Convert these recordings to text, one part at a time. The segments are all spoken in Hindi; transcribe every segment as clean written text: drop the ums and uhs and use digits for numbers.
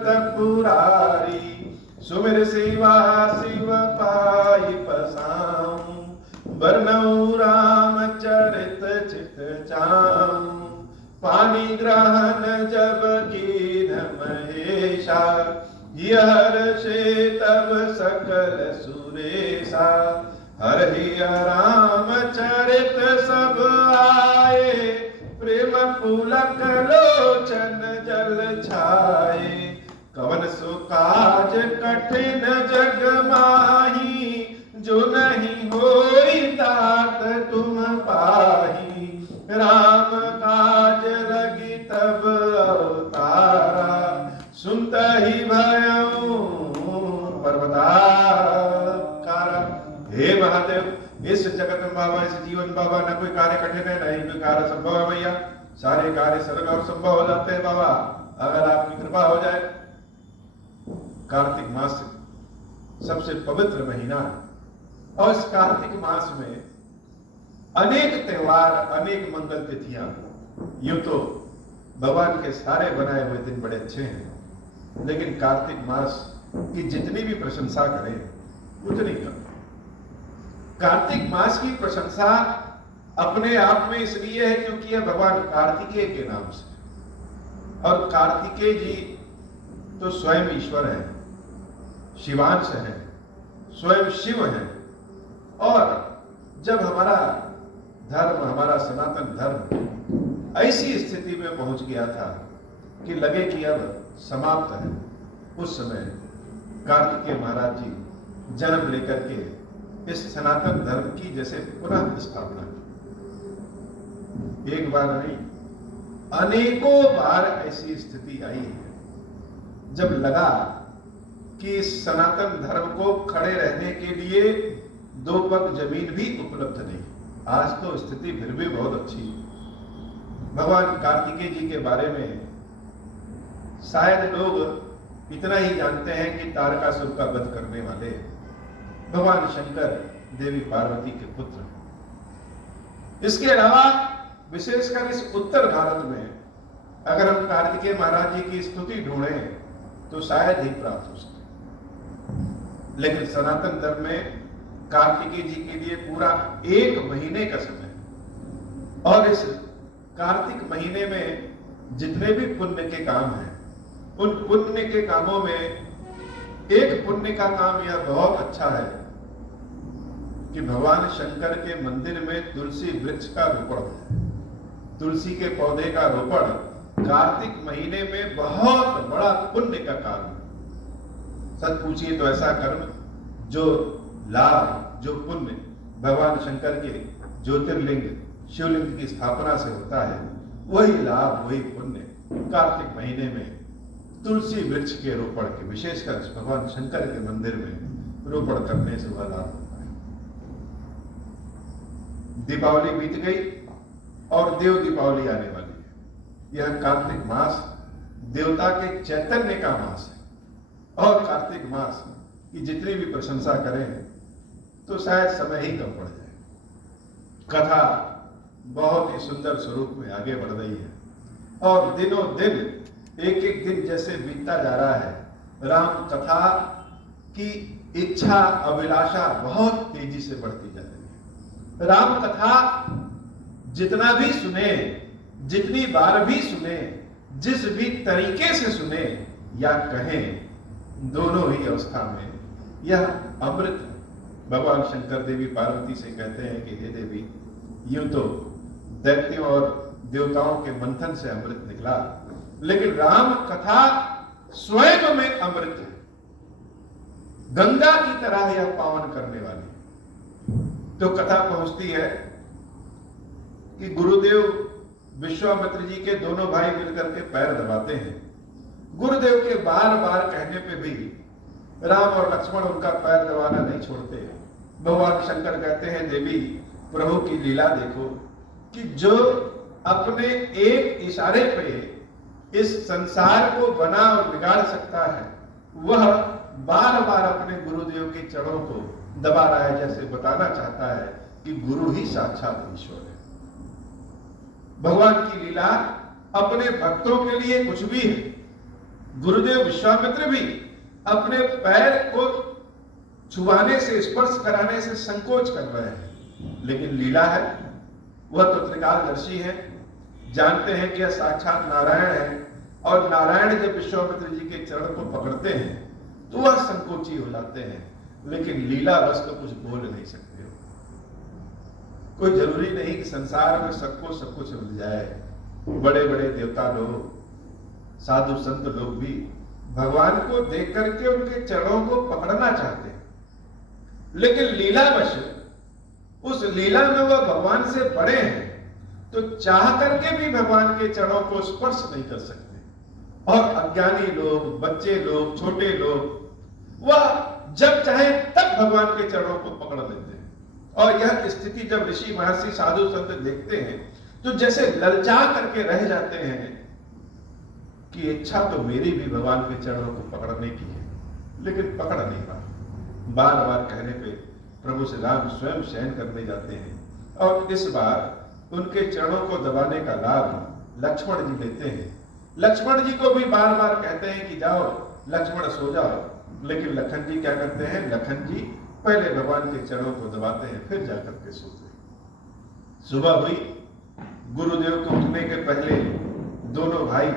पुरारी सुमिर शिवा शिव पाई पसाऊं बरनऊ राम चरित चित चाऊं पानी ग्रहण जब कीन महेशा हर से तब सकल सुरेशा हरि राम चरित सब आए प्रेम पुलक लोचन जल छाए कवन सो काज कठिन जग माही जो नहीं होई तात तुम पाही राम काज लगी तब अवतारा सुनत ही भयऊ पर्वताकारा। हे महादेव, इस जगत में बाबा, इस जीवन बाबा, न कोई कार्य कठिन है, नहीं कोई कार्य संभव है भैया। सारे कार्य सरल और संभव हो जाते हैं बाबा, अगर आपकी कृपा हो जाए। कार्तिक मास सबसे पवित्र महीना है और इस कार्तिक मास में अनेक त्योहार, अनेक मंगल तिथियां। यूं तो भगवान के सारे बनाए हुए दिन बड़े अच्छे हैं, लेकिन कार्तिक मास की जितनी भी प्रशंसा करें उतनी कम। कार्तिक मास की प्रशंसा अपने आप में इसलिए है क्योंकि यह भगवान कार्तिकेय के नाम से, और कार्तिकेय जी तो स्वयं ईश्वर है, शिवांश है, स्वयं शिव है। और जब हमारा धर्म, हमारा सनातन धर्म ऐसी स्थिति में पहुंच गया था कि लगे कि अब समाप्त है, उस समय कार्तिकेय महाराज जी जन्म लेकर के इस सनातन धर्म की जैसे पुनः स्थापना की। एक बार नहीं, अनेकों बार ऐसी स्थिति आई है जब लगा कि इस सनातन धर्म को खड़े रहने के लिए दो पग जमीन भी उपलब्ध नहीं। आज तो स्थिति फिर भी बहुत अच्छी है। भगवान कार्तिकेय जी के बारे में शायद लोग इतना ही जानते हैं कि तारकासुर का वध करने वाले भगवान शंकर देवी पार्वती के पुत्र। इसके अलावा विशेषकर इस उत्तर भारत में अगर हम कार्तिकेय महाराज जी की स्तुति ढूंढें तो शायद ही प्राप्त हो सके, लेकिन सनातन धर्म में कार्तिकेय जी के लिए पूरा 1 महीने का समय, और इस कार्तिक महीने में जितने भी पुण्य के काम हैं, उन पुण्य के कामों में एक पुण्य का काम यह बहुत अच्छा है कि भगवान शंकर के मंदिर में तुलसी वृक्ष का रोपण है। तुलसी के पौधे का रोपण कार्तिक महीने में बहुत बड़ा पुण्य का काम है। सच पूछिए तो ऐसा कर्म जो लाभ, जो पुण्य भगवान शंकर के ज्योतिर्लिंग शिवलिंग की स्थापना से होता है, वही लाभ, वही पुण्य कार्तिक महीने में तुलसी वृक्ष के रोपण के, विशेषकर भगवान शंकर के मंदिर में रोपण करने से वह लाभ होता है। दीपावली बीत गई और देव दीपावली आने वाली है। यह कार्तिक मास देवता के चैतन्य का मास है, और कार्तिक मास की जितनी भी प्रशंसा करें तो शायद समय ही कम पड़ जाए। कथा बहुत ही सुंदर स्वरूप में आगे बढ़ रही है, और दिनों दिन एक एक दिन जैसे बीतता जा रहा है, राम कथा की इच्छा, अभिलाषा बहुत तेजी से बढ़ती जा रही है। राम कथा जितना भी सुने, जितनी बार भी सुने, जिस भी तरीके से सुने या कहें, दोनों ही अवस्था में यह अमृत। भगवान शंकर देवी पार्वती से कहते हैं कि हे देवी, यूं तो दैत्यों और देवताओं के मंथन से अमृत निकला, लेकिन राम कथा स्वयं में अमृत है, गंगा की तरह यह पावन करने वाली। तो कथा पहुंचती है कि गुरुदेव विश्वामित्र जी के दोनों भाई मिलकर के पैर दबाते हैं। गुरुदेव के बार बार कहने पे भी राम और लक्ष्मण उनका पैर दबाना नहीं छोड़ते। भगवान शंकर कहते हैं, देवी प्रभु की लीला देखो कि जो अपने एक इशारे पे इस संसार को बना और बिगाड़ सकता है, वह बार बार अपने गुरुदेव के चरणों को दबा रहा है, जैसे बताना चाहता है कि गुरु ही साक्षात ईश्वर है। भगवान की लीला अपने भक्तों के लिए कुछ भी है। गुरुदेव विश्वामित्र भी अपने पैर को छुआने से, स्पर्श कराने से संकोच कर रहे हैं, लेकिन लीला है, वह तो त्रिकालदर्शी है, जानते हैं कि यह साक्षात नारायण है, और नारायण जब विश्वामित्र जी के चरण को पकड़ते हैं तो वह संकोची हो जाते हैं, लेकिन लीला बस तो कुछ बोल नहीं सकते हो। कोई जरूरी नहीं कि संसार में सबको सब कुछ मिल जाए। बड़े बड़े देवता लोग, साधु संत लोग भी भगवान को देख करके उनके चरणों को पकड़ना चाहते हैं, लेकिन लीलावश उस लीला में वह भगवान से बड़े हैं, तो चाह करके भी भगवान के चरणों को स्पर्श नहीं कर सकते। और अज्ञानी लोग, बच्चे लोग, छोटे लोग, वह जब चाहे तब भगवान के चरणों को पकड़ लेते हैं। और यह स्थिति जब ऋषि, महर्षि, साधु संत देखते हैं तो जैसे ललचा करके रह जाते हैं कि इच्छा तो मेरी भी भगवान के चरणों को पकड़ने की है, लेकिन पकड़ नहीं पाते। बार बार कहने पे प्रभु श्री राम स्वयं शयन करने जाते हैं, और इस बार उनके चरणों को दबाने का लाभ लक्ष्मण जी लेते हैं। लक्ष्मण जी को भी बार बार कहते हैं कि जाओ लक्ष्मण सो जाओ, लेकिन लखन जी क्या करते हैं? लखन जी पहले भगवान के चरणों को दबाते हैं, फिर जाकर के सोते हैं। सुबह हुई, गुरुदेव के उठने के पहले दोनों भाई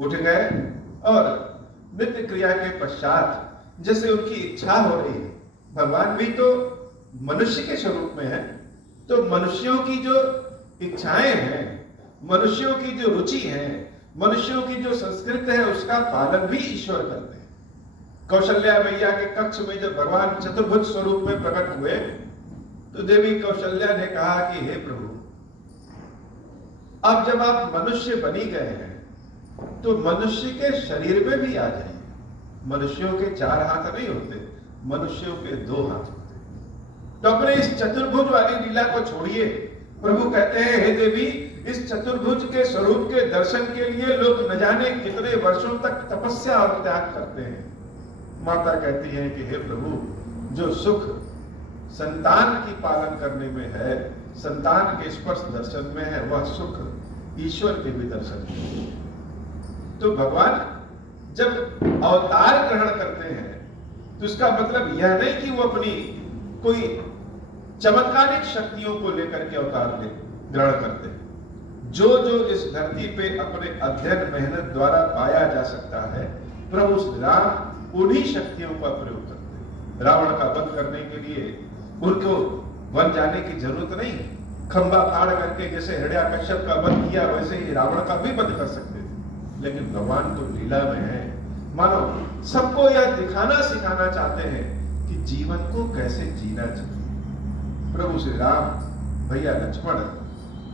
उठ गए, और नित्य क्रिया के पश्चात जैसे उनकी इच्छा हो रही है, भगवान भी तो मनुष्य के स्वरूप में है, तो मनुष्यों की जो इच्छाएं हैं, मनुष्यों की जो रुचि है, मनुष्यों की जो संस्कृति है, उसका पालन भी ईश्वर करते हैं। कौशल्या मैया के कक्ष में जब भगवान चतुर्भुज स्वरूप में प्रकट हुए तो देवी कौशल्या ने कहा कि हे प्रभु, अब जब आप मनुष्य बनी गए हैं तो मनुष्य के शरीर में भी आ जाइए। मनुष्यों के 4 हाथ नहीं होते, मनुष्यों के 2 हाथ होते। तो अपने इस चतुर्भुज वाली लीला को छोड़िए। प्रभु कहते हैं, हे देवी, इस चतुर्भुज के स्वरूप के दर्शन के लिए लोग न जाने कितने वर्षों तक तपस्या और त्याग करते हैं। माता कहती है कि हे प्रभु, जो सुख संतान की पालन करने में है, संतान के स्पर्श दर्शन में है, वह सुख ईश्वर के भी दर्शन में है। तो भगवान जब अवतार ग्रहण करते हैं तो इसका मतलब यह नहीं कि वो अपनी कोई चमत्कारिक शक्तियों को लेकर के अवतार ग्रहण करते हैं। जो जो इस धरती पे अपने अध्ययन मेहनत द्वारा पाया जा सकता है, प्रभु श्री राम उन्हीं शक्तियों का प्रयोग करते हैं। रावण का वध करने के लिए उनको वन जाने की जरूरत नहीं है। खंबा फाड़ करके जैसे हिरण्याकश्यप का वध किया, वैसे ही रावण का भी वध कर सकते थे, लेकिन भगवान तो लीला में है। मानो सबको यह दिखाना सिखाना चाहते हैं कि जीवन को कैसे जीना चाहिए। प्रभु श्री राम, भैया लक्ष्मण,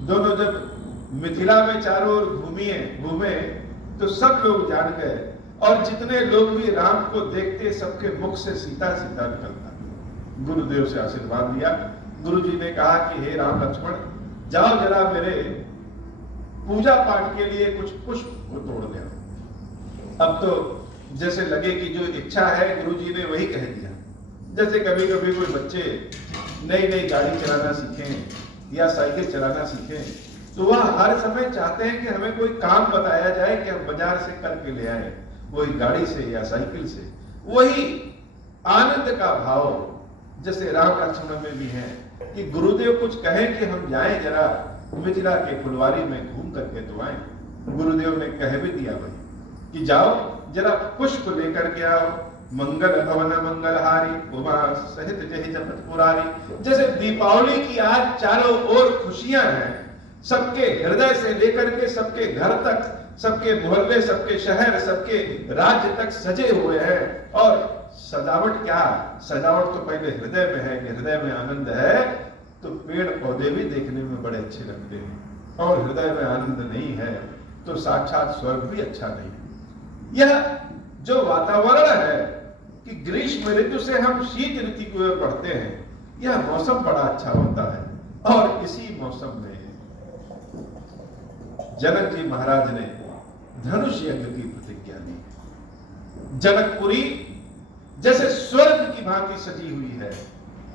दोनों जब मिथिला में चारों ओर घूमे तो सब लोग जान गए, और जितने लोग भी राम को देखते सबके मुख से सीता सीता निकलता। गुरुदेव से आशीर्वाद लिया। गुरुजी ने कहा कि हे राम लक्ष्मण, जाओ जरा मेरे पूजा पाठ के लिए कुछ पुष्प को तोड़ दे। अब तो जैसे लगे कि जो इच्छा है गुरुजी ने वही कह दिया। जैसे कभी कभी कोई बच्चे नई नई गाड़ी चलाना सीखें या साइकिल चलाना सीखें, तो वह हर समय चाहते हैं कि हमें कोई काम बताया जाए कि हम बाजार से करके ले आए, वही गाड़ी से या साइकिल से। वही आनंद का भाव जैसे राम लक्ष्मण में भी है कि गुरुदेव कुछ कहें कि हम जाएं जरा मिथिला के फुलवारी में घूम करके तो आए। गुरुदेव ने कह भी दिया भाई कि जाओ जरा पुष्प लेकर के आओ। मंगल भवन मंगलहारी उमा सहित जहि जपत पुरारी। जैसे दीपावली की आज चारों ओर खुशियां हैं, सबके हृदय से लेकर के सबके घर तक, सबके मोहल्ले, सबके शहर, सबके राज्य तक सजे हुए हैं। और सजावट क्या, सजावट तो पहले हृदय में है कि हृदय में आनंद है तो पेड़ पौधे भी देखने में बड़े अच्छे लगते हैं, और हृदय में आनंद नहीं है तो साक्षात स्वर्ग भी अच्छा नहीं है। यह जो वातावरण है कि ग्रीष्म ऋतु से हम शीत ऋतु को पढ़ते हैं, यह मौसम बड़ा अच्छा होता है। और इसी मौसम में जनक जी महाराज ने धनुष यज्ञ की प्रतिज्ञा ली। जनकपुरी जैसे स्वर्ग की भांति सजी हुई है,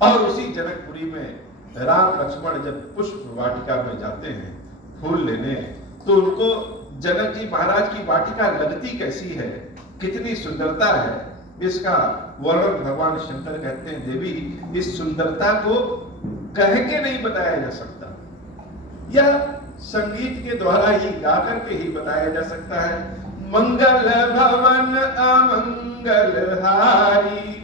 और उसी जनकपुरी में राम लक्ष्मण जब पुष्प वाटिका में जाते हैं फूल लेने, तो उनको जनक जी महाराज की वाटिका लगती कैसी है कितनी सुंदरता है, इसका वर्णन भगवान शंकर कहते हैं, देवी इस सुंदरता को कह के नहीं बताया जा सकता, यह संगीत के द्वारा ही, गा करके ही बताया जा सकता है। मंगल भवन अमंगल हारी,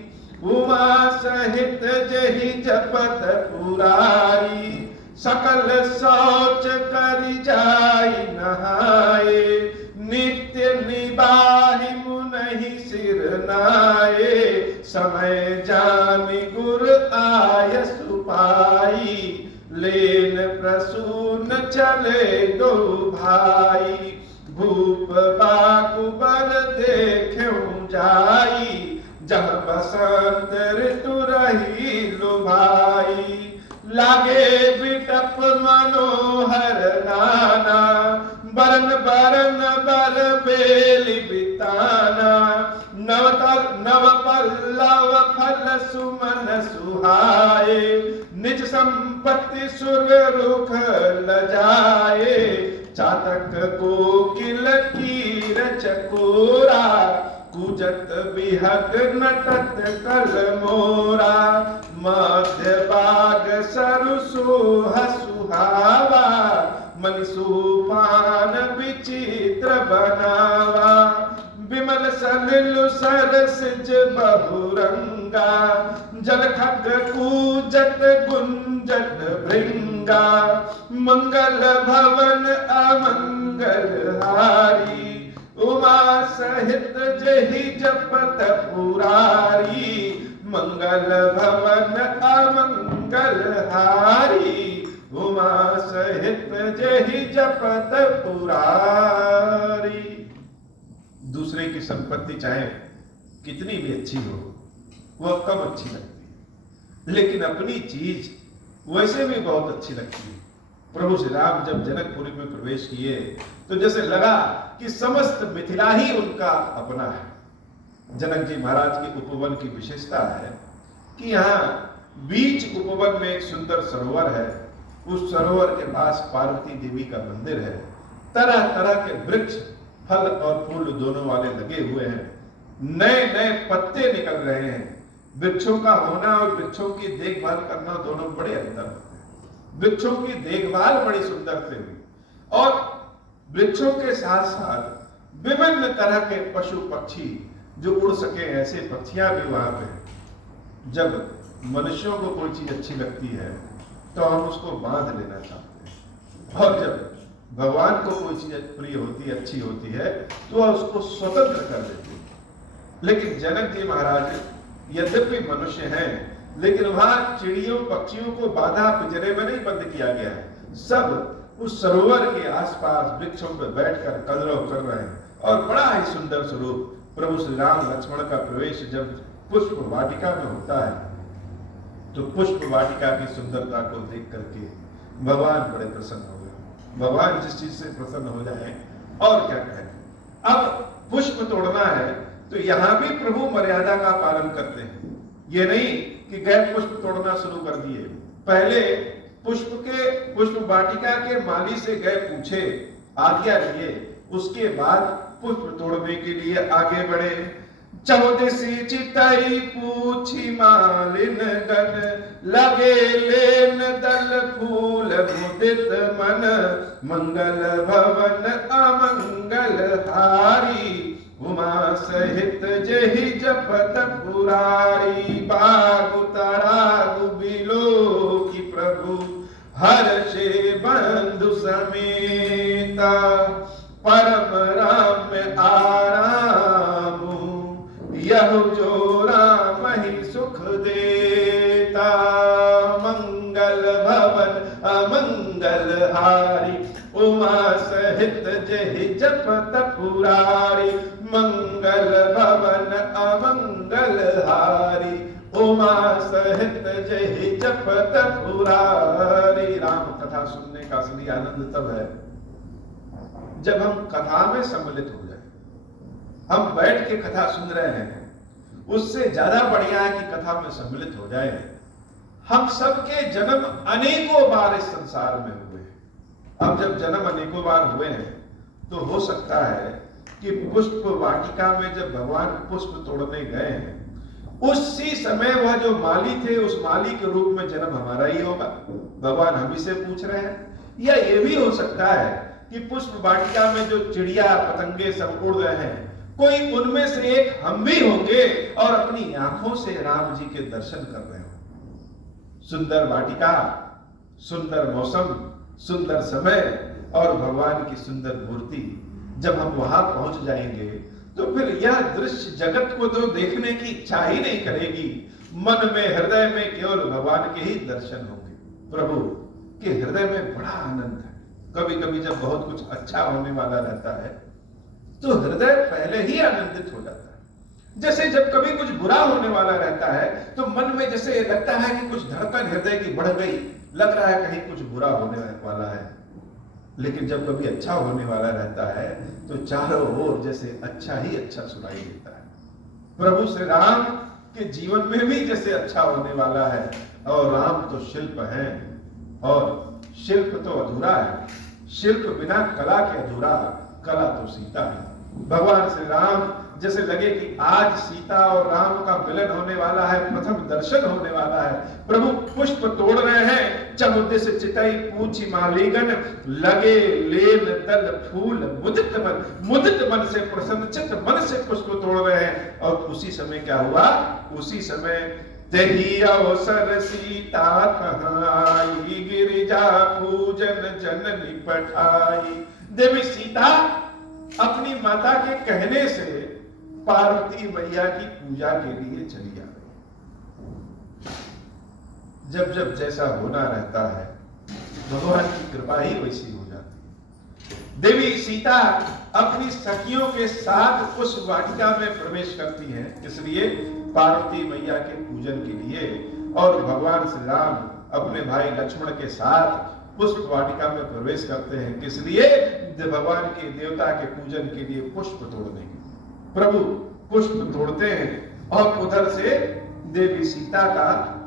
उमा सहित जहि जपत पुरारी, सकल शौच कर जाई नहाए, नित्य निबाहि मुनहि सिर नाये, समय जानि गुर आय सुपाई, लेन प्रसून चले दो भाई, भूप बाकुबर देख्यूं जाई, जह बसंत ऋतु रही लुभाई, लागे बिटप मनोहर नाना, बरन बरन बर बेली बिताना, नव पल्लव फल सुमन सुहाए, निज संपत्ति सुर रुख लजाए, चातक कोकिल कीर चकोरा, कुजत बिहक नटत कल मोरा, मध्य बाग सरु सोह सुहावा, मन सुपान विचित्र बनावा, विमल सलिल सरसिज बहुरंगा, जल खग कूजत गुंजत भृंगा, मंगल भवन अमंगल हारी, उमा सहित जहि जपत पुरारी, मंगल भवन अमंगल हारी, उमा सहित जहि जपत पुरारी। दूसरे की संपत्ति चाहे कितनी भी अच्छी हो, वह कम अच्छी लगती है, लेकिन अपनी चीज वैसे भी बहुत अच्छी लगती है। प्रभु श्री राम जब जनकपुरी में प्रवेश किए तो जैसे लगा कि समस्त मिथिला ही उनका अपना है। जनक जी महाराज की उपवन की विशेषता है कि यहाँ बीच उपवन में एक सुंदर सरोवर है, उस सरोवर के पास पार्वती देवी का मंदिर है, तरह तरह के वृक्ष फल और फूल दोनों वाले लगे हुए हैं, नए नए पत्ते निकल रहे हैं। वृक्षों का होना और वृक्षों की देखभाल करना दोनों बड़े अंतर होते हैं। वृक्षों की देखभाल बड़ी सुंदर से हुई और वृक्षों के साथ साथ विभिन्न तरह के पशु पक्षी जो उड़ सके ऐसे पक्षियां भी वहां पे। जब मनुष्यों को कोई चीज अच्छी लगती है तो हम उसको बांध लेना चाहते हैं, और जब भगवान को कोई चीज प्रिय होती है, अच्छी होती है, तो वह उसको स्वतंत्र कर देते हैं। लेकिन जनक जी महाराज यद्यपि मनुष्य हैं, लेकिन वहां चिड़ियों पक्षियों को बाधा पिंजरे में नहीं बंद किया गया है। सब उस सरोवर के आसपास वृक्षों पर बैठकर कलरव कर रहे हैं और बड़ा ही सुंदर स्वरूप प्रभु श्री राम लक्ष्मण का प्रवेश जब पुष्प वाटिका में होता है तो पुष्प वाटिका की सुंदरता को देख करके भगवान बड़े प्रसन्न हो गए। भगवान जिस चीज से प्रसन्न हो जाए और क्या कहें। अब पुष्प तोड़ना है तो यहां भी प्रभु मर्यादा का पालन करते हैं। ये नहीं कि गए पुष्प तोड़ना शुरू कर दिए। पहले पुष्प वाटिका के माली से गए पूछे, आज्ञा लिए, उसके बाद पुष्प तोड़ने के लिए आगे बढ़े। चौदसी चितई पूछी मालिन गण, लगे लेन दल फूल मुदित मन, मंगल भवन अमंगल हारी, उमा सहित जहि जपत पुरारी, बागु तरागु बिलो की प्रभु, हर्षे बंधु समेता, परम राम आराम, यह जो राम ही सुख देता, मंगल भवन अमंगल हारी, उमा सहित जहि जपत पुरारी, मंगल भवन अमंगल हारी, उमा सहित जहि जपत पुरारी। राम कथा सुनने का असली आनंद तब है जब हम कथा में सम्मिलित हो जाए। हम बैठ के कथा सुन रहे हैं, उससे ज्यादा बढ़िया है कि कथा में सम्मिलित हो जाए। हम सबके जन्म अनेकों बार इस संसार में हुए। अब जब जन्म अनेकों बार हुए हैं तो हो सकता है कि पुष्प वाटिका में जब भगवान पुष्प तोड़ने गए हैं, उसी समय वह जो माली थे, उस माली के रूप में जन्म हमारा ही होगा। भगवान हम ही से पूछ रहे हैं। या ये भी हो सकता है कि पुष्प वाटिका में जो चिड़िया पतंगे सब उड़ रहे हैं, कोई उनमें से एक हम भी होंगे और अपनी आंखों से राम जी के दर्शन कर रहे हो। सुंदर वाटिका, सुंदर मौसम, सुंदर समय और भगवान की सुंदर मूर्ति, जब हम वहां पहुंच जाएंगे तो फिर यह दृश्य जगत को तो देखने की इच्छा ही नहीं करेगी। मन में, हृदय में केवल भगवान के ही दर्शन होंगे। प्रभु के हृदय में बड़ा आनंद है। कभी कभी जब बहुत कुछ अच्छा होने वाला रहता है तो हृदय पहले ही आनंदित हो जाता है। जैसे जब कभी कुछ बुरा होने वाला रहता है तो मन में जैसे लगता है कि कुछ धड़कन हृदय की बढ़ गई, लग रहा है कहीं कुछ बुरा होने वाला है। लेकिन जब कभी अच्छा होने वाला रहता है तो चारों ओर जैसे अच्छा ही अच्छा सुनाई देता है। प्रभु श्री राम के जीवन में भी जैसे अच्छा होने वाला है। और राम तो शिल्प हैं और शिल्प तो अधूरा है। शिल्प बिना कला के अधूरा, कला तो सीता है। भगवान श्री राम जैसे लगे कि आज सीता और राम का मिलन होने वाला है, प्रथम दर्शन होने वाला है। प्रभु पुष्प तोड़ रहे हैं, चमुद्र से चितई पूछी मालीगन, लगे लेन दल फूल मुदित मन से प्रसन्नचित मन से पुष्प तोड़ रहे हैं। और उसी समय क्या हुआ? उसी समय तेही अवसर सीता कहाई, गिरिजा पूजन जननी पठाई। देवी सीता अपनी माता के कहने से पार्वती मैया की पूजा के लिए चली जा रही। जब जब जैसा होना रहता है भगवान की कृपा ही वैसी हो जाती है। देवी सीता अपनी सखियों के साथ उस वाटिका में प्रवेश करती हैं, इसलिए पार्वती मैया के पूजन के लिए। और भगवान श्री राम अपने भाई लक्ष्मण के साथ पुष्प वाटिका में प्रवेश करते हैं, किस लिए? भगवान के देवता के पूजन के लिए पुष्प तोड़ने के। प्रभु पुष्प तोड़ते हैं और उधर से देवी सीता का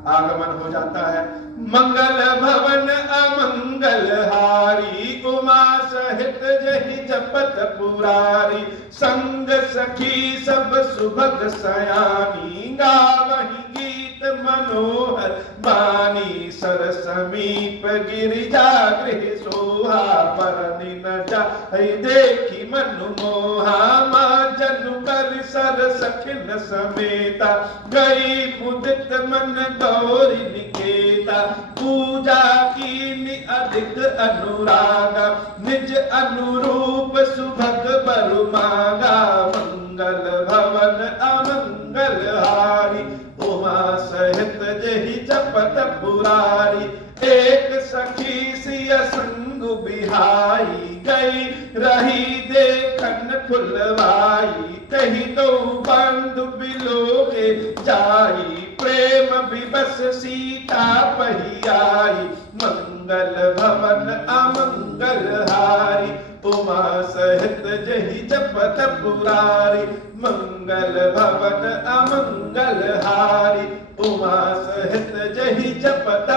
आगमन हो जाता है। मंगल भवन अमंगल हारी, उमा सहित जहि जपत पुरारी, संग सखी सब सुभग सयानी, गावहि गीत मनोहर बानी, सर समीप गिरिजा गृह सोहा, परनि न जाहि देखी मनु मोहा, मां जनु कर सर सखिन समेता, गई मुदित मन गौरी निकेता, पूजा कीनि अधिक अनुरागा, निज अनुरूप सुभग बरु मांगा, मंगल भवन अमंगल हारी, उमा सहित जहि जपत पुरारी, एक सखी सिय संग बिहाई, गई रही देखन फुलवाई, कही दो बंधु बिलोगे जाई, प्रेम विवश सीता पहियाई, मंगल भवन अमंगल हारी, उमा सहित जहि जपत पुरारी, मंगल भवन अमंगल हारी, उमा सहित जहि जपत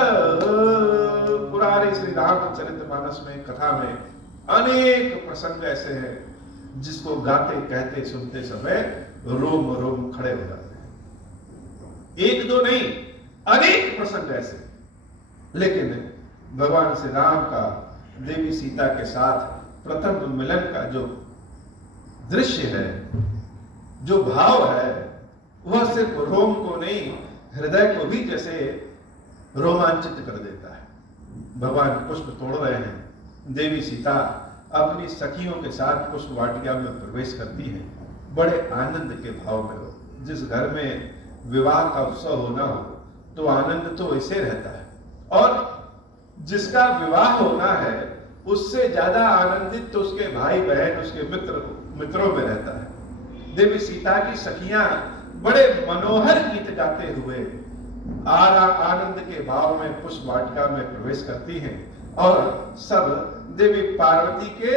पुरारी। श्री रामचरितमानस में, कथा में अनेक प्रसंग ऐसे हैं जिसको गाते कहते सुनते समय रोम रोम खड़े हो जाते हैं। एक दो नहीं, अनेक प्रसंग ऐसे। लेकिन भगवान श्री राम का देवी सीता के साथ प्रथम मिलन का जो दृश्य है, जो भाव है, वह सिर्फ रोम को नहीं, हृदय को भी जैसे रोमांचित कर देता है। भगवान पुष्प तोड़ रहे हैं, देवी सीता अपनी सखियों के साथ पुष्प वाटिका में प्रवेश करती है, बड़े आनंद के भाव में हो। जिस घर में विवाह का उत्सव होना हो तो आनंद तो वैसे रहता है, और जिसका विवाह होना है उससे ज्यादा आनंदित तो उसके भाई बहन, उसके मित्रों में रहता है। देवी सीता की सखियां बड़े मनोहर गीत गाते हुए आनंद के भाव में पुष्प वाटिका में प्रवेश करती हैं, और सब देवी पार्वती के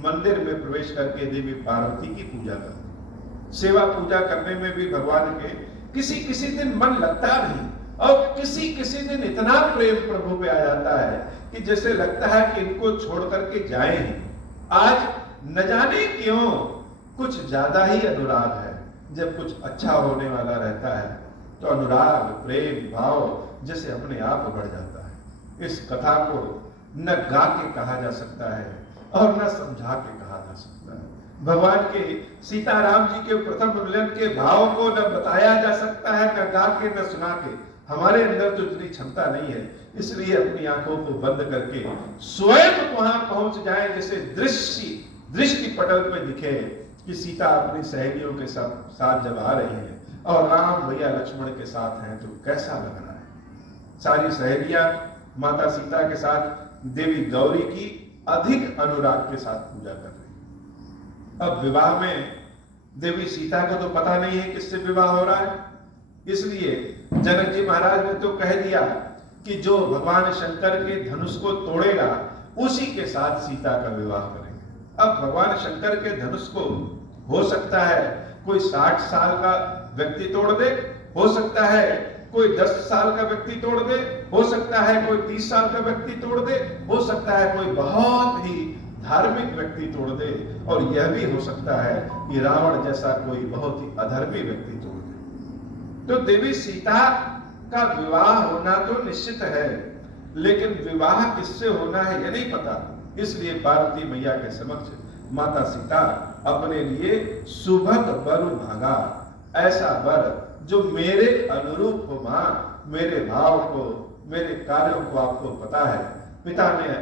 मंदिर में प्रवेश करके देवी पार्वती की पूजा करती। सेवा पूजा करने में भी भगवान के किसी किसी दिन मन लगता नहीं, और किसी किसी दिन इतना प्रेम प्रभु पे आ जाता है कि जैसे लगता है कि इनको छोड़ करके जाए ही। आज न जाने क्यों कुछ ज्यादा ही अनुराग है। जब कुछ अच्छा होने वाला रहता है तो अनुराग, प्रेम भाव जैसे अपने आप बढ़ जाता है। इस कथा को न गा के कहा जा सकता है और न समझा के कहा जा सकता है। भगवान के सीताराम जी के प्रथम मिलन के भाव को न बताया जा सकता है, न गा के न सुना के। हमारे अंदर तो इतनी क्षमता नहीं है, इसलिए अपनी आंखों को बंद करके स्वयं वहां पहुंच जाए, जैसे दृष्टि पटल पे दिखे कि सीता अपनी सहेलियों के साथ जब आ रही है और राम भैया लक्ष्मण के साथ हैं तो कैसा लग रहा है। सारी सहेलियां माता सीता के साथ देवी गौरी की अधिक अनुराग के साथ पूजा कर रही। अब विवाह में देवी सीता को तो पता नहीं है किससे विवाह हो रहा है, इसलिए जनक जी महाराज ने तो कह दिया कि जो भगवान शंकर के धनुष को तोड़ेगा उसी के साथ सीता का विवाह करेंगे। अब भगवान शंकर के धनुष को हो सकता है कोई 60 साल का व्यक्ति तोड़ दे, हो सकता है कोई 10 साल का व्यक्ति तोड़ दे, हो सकता है कोई 30 साल का व्यक्ति तोड़ दे, हो सकता है कोई बहुत ही धार्मिक व्यक्ति तोड़ दे, और यह भी हो सकता है कि रावण जैसा कोई बहुत ही अधर्मी व्यक्ति तोड़ दे। तो देवी सीता का विवाह होना तो निश्चित है, लेकिन विवाह किससे होना है यह नहीं पता। इसलिए पार्वती मैया के समक्ष माता सीता अपने लिए सुभग वर मांगा, ऐसा वर जो मेरे अनुरूप हो मां, मेरे भाव को, मेरे कार्यों को आपको पता है पिता ने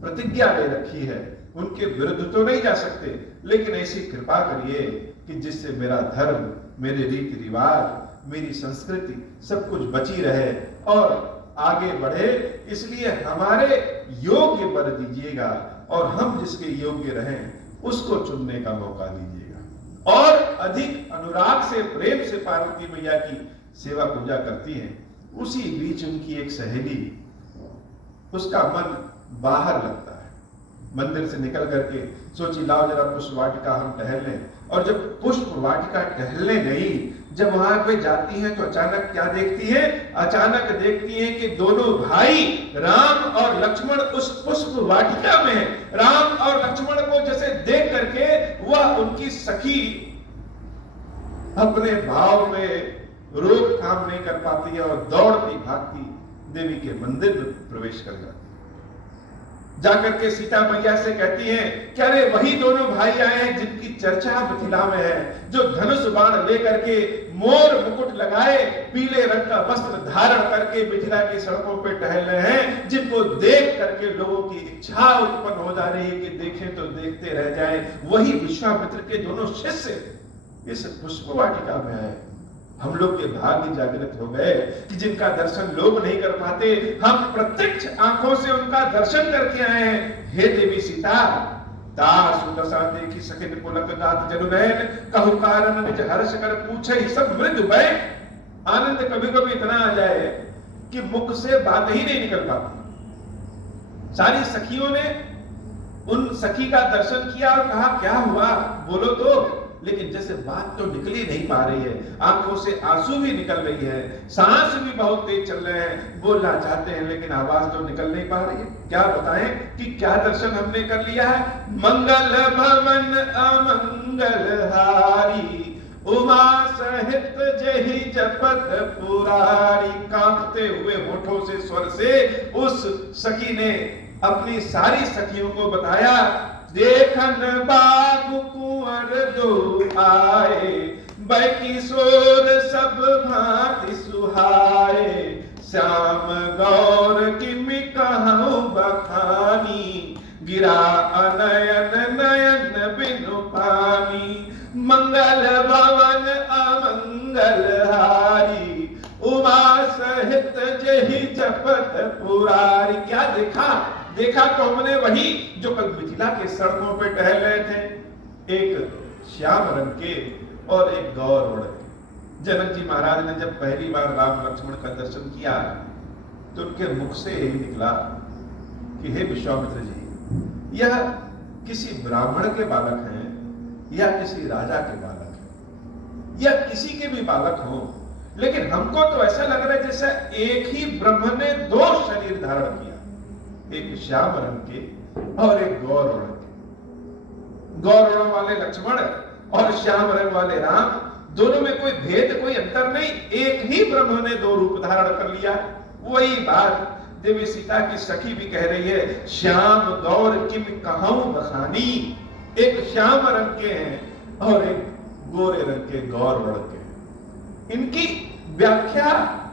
प्रतिज्ञा ले रखी है, उनके विरुद्ध तो नहीं जा सकते, लेकिन ऐसी कृपा करिए कि जिससे मेरा धर्म, मेरे रीति रिवाज, मेरी संस्कृति सब कुछ बची रहे और आगे बढ़े। इसलिए हमारे योग्य वर दीजिएगा और हम जिसके योग्य रहें उसको चुनने का मौका दीजिएगा। और अधिक अनुराग से, प्रेम से पार्वती मैया की सेवा पूजा करती हैं। उसी बीच उनकी एक सहेली, उसका मन बाहर लगता है, मंदिर से निकल करके सोची लाओ जरा पुष्प वाटिका हम टहल लें। और जब पुष्प वाटिका टहलने गई, जब वहां पे जाती हैं तो अचानक क्या देखती है? अचानक देखती है कि दोनों भाई राम और लक्ष्मण उस पुष्प वाटिका में हैं। राम और लक्ष्मण को जैसे देख करके वह उनकी सखी अपने भाव में रोकथाम नहीं कर पाती है और दौड़ती भागती देवी के मंदिर में प्रवेश कर जाती है। जाकर के सीता मैया से कहती हैं कि अरे वही दोनों भाई आए हैं जिनकी चर्चा मिथिला में है, जो धनुष बाण लेकर के, मोर मुकुट लगाए, पीले रंग का वस्त्र धारण करके मिथिला की सड़कों पे टहल रहे हैं, जिनको देख करके लोगों की इच्छा उत्पन्न हो जा रही है कि देखें तो देखते रह जाएं। वही विश्वामित्र के दोनों शिष्य इस पुष्प वाटिका में आए। हम लोग के भाग्य जागृत हो गए कि जिनका दर्शन लोग नहीं कर पाते, हम प्रत्यक्ष आंखों से उनका दर्शन करके आए हैं। हे देवी सीता, दास दशा देखी सकिन पुलक दात जनुनैन, कहु कारण निज हर्ष कर पूछे सब मृदु बैठ। आनंद कभी कभी इतना आ जाए कि मुख से बात ही नहीं निकल पाती। सारी सखियों ने उन सखी का दर्शन किया और कहा क्या हुआ, बोलो तो, लेकिन जैसे बात तो निकल ही नहीं पा रही है, आंखों से आंसू भी निकल रही है, सांस भी बहुत तेज चल रहे हैं, बोलना चाहते हैं लेकिन आवाज तो निकल नहीं पा रही है। क्या बताएं कि क्या दर्शन हमने कर लिया है? मंगल भवन अमंगल हारी, उमा सहित जहि जपत पुरारी। कांपते हुए होठों से, स्वर से उस सखी ने अपनी सारी सखियों को बताया, देखन बागु कुंवर दो आए, बैकिशोर सब भांति सुहाए, श्याम गौर किमि कहूं बखानी, गिरा अनयन नयन बिनु पानी। मंगल भवन अमंगल हारी, उमा सहित जहि जपत पुरारी। क्या देखा तो हमने वही जो कल मिथिला के सड़कों पे टहल रहे थे, एक श्याम रंग के और एक गौर ओढ़ के। जनक जी महाराज ने जब पहली बार राम लक्ष्मण का दर्शन किया तो उनके मुख से यही निकला कि हे विश्वामित्र जी, यह किसी ब्राह्मण के बालक हैं या किसी राजा के बालक हैं या किसी के भी बालक हो, लेकिन हमको तो ऐसा लग रहा है जैसे एक ही ब्रह्म ने दो शरीर धारण किया, एक श्याम रंग के और एक गौर रंग के। गौर रंग वाले लक्ष्मण और श्याम रंग वाले राम, दोनों में कोई भेद, कोई अंतर नहीं, एक ही ब्रह्म ने दो रूप धारण कर लिया। वही बात देवी सीता की सखी भी कह रही है, श्याम गौर किम कहूं बखानी। एक श्याम रंग के हैं और एक गोरे रंग के गौर वर्ण के। इनकी व्याख्या,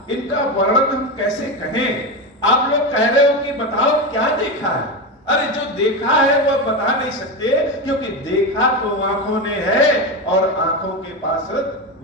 इनका वर्णन हम कैसे कहें? आप लोग कह रहे हो कि बताओ क्या देखा है। अरे जो देखा है वो बता नहीं सकते, क्योंकि देखा तो आंखों ने है और आंखों के पास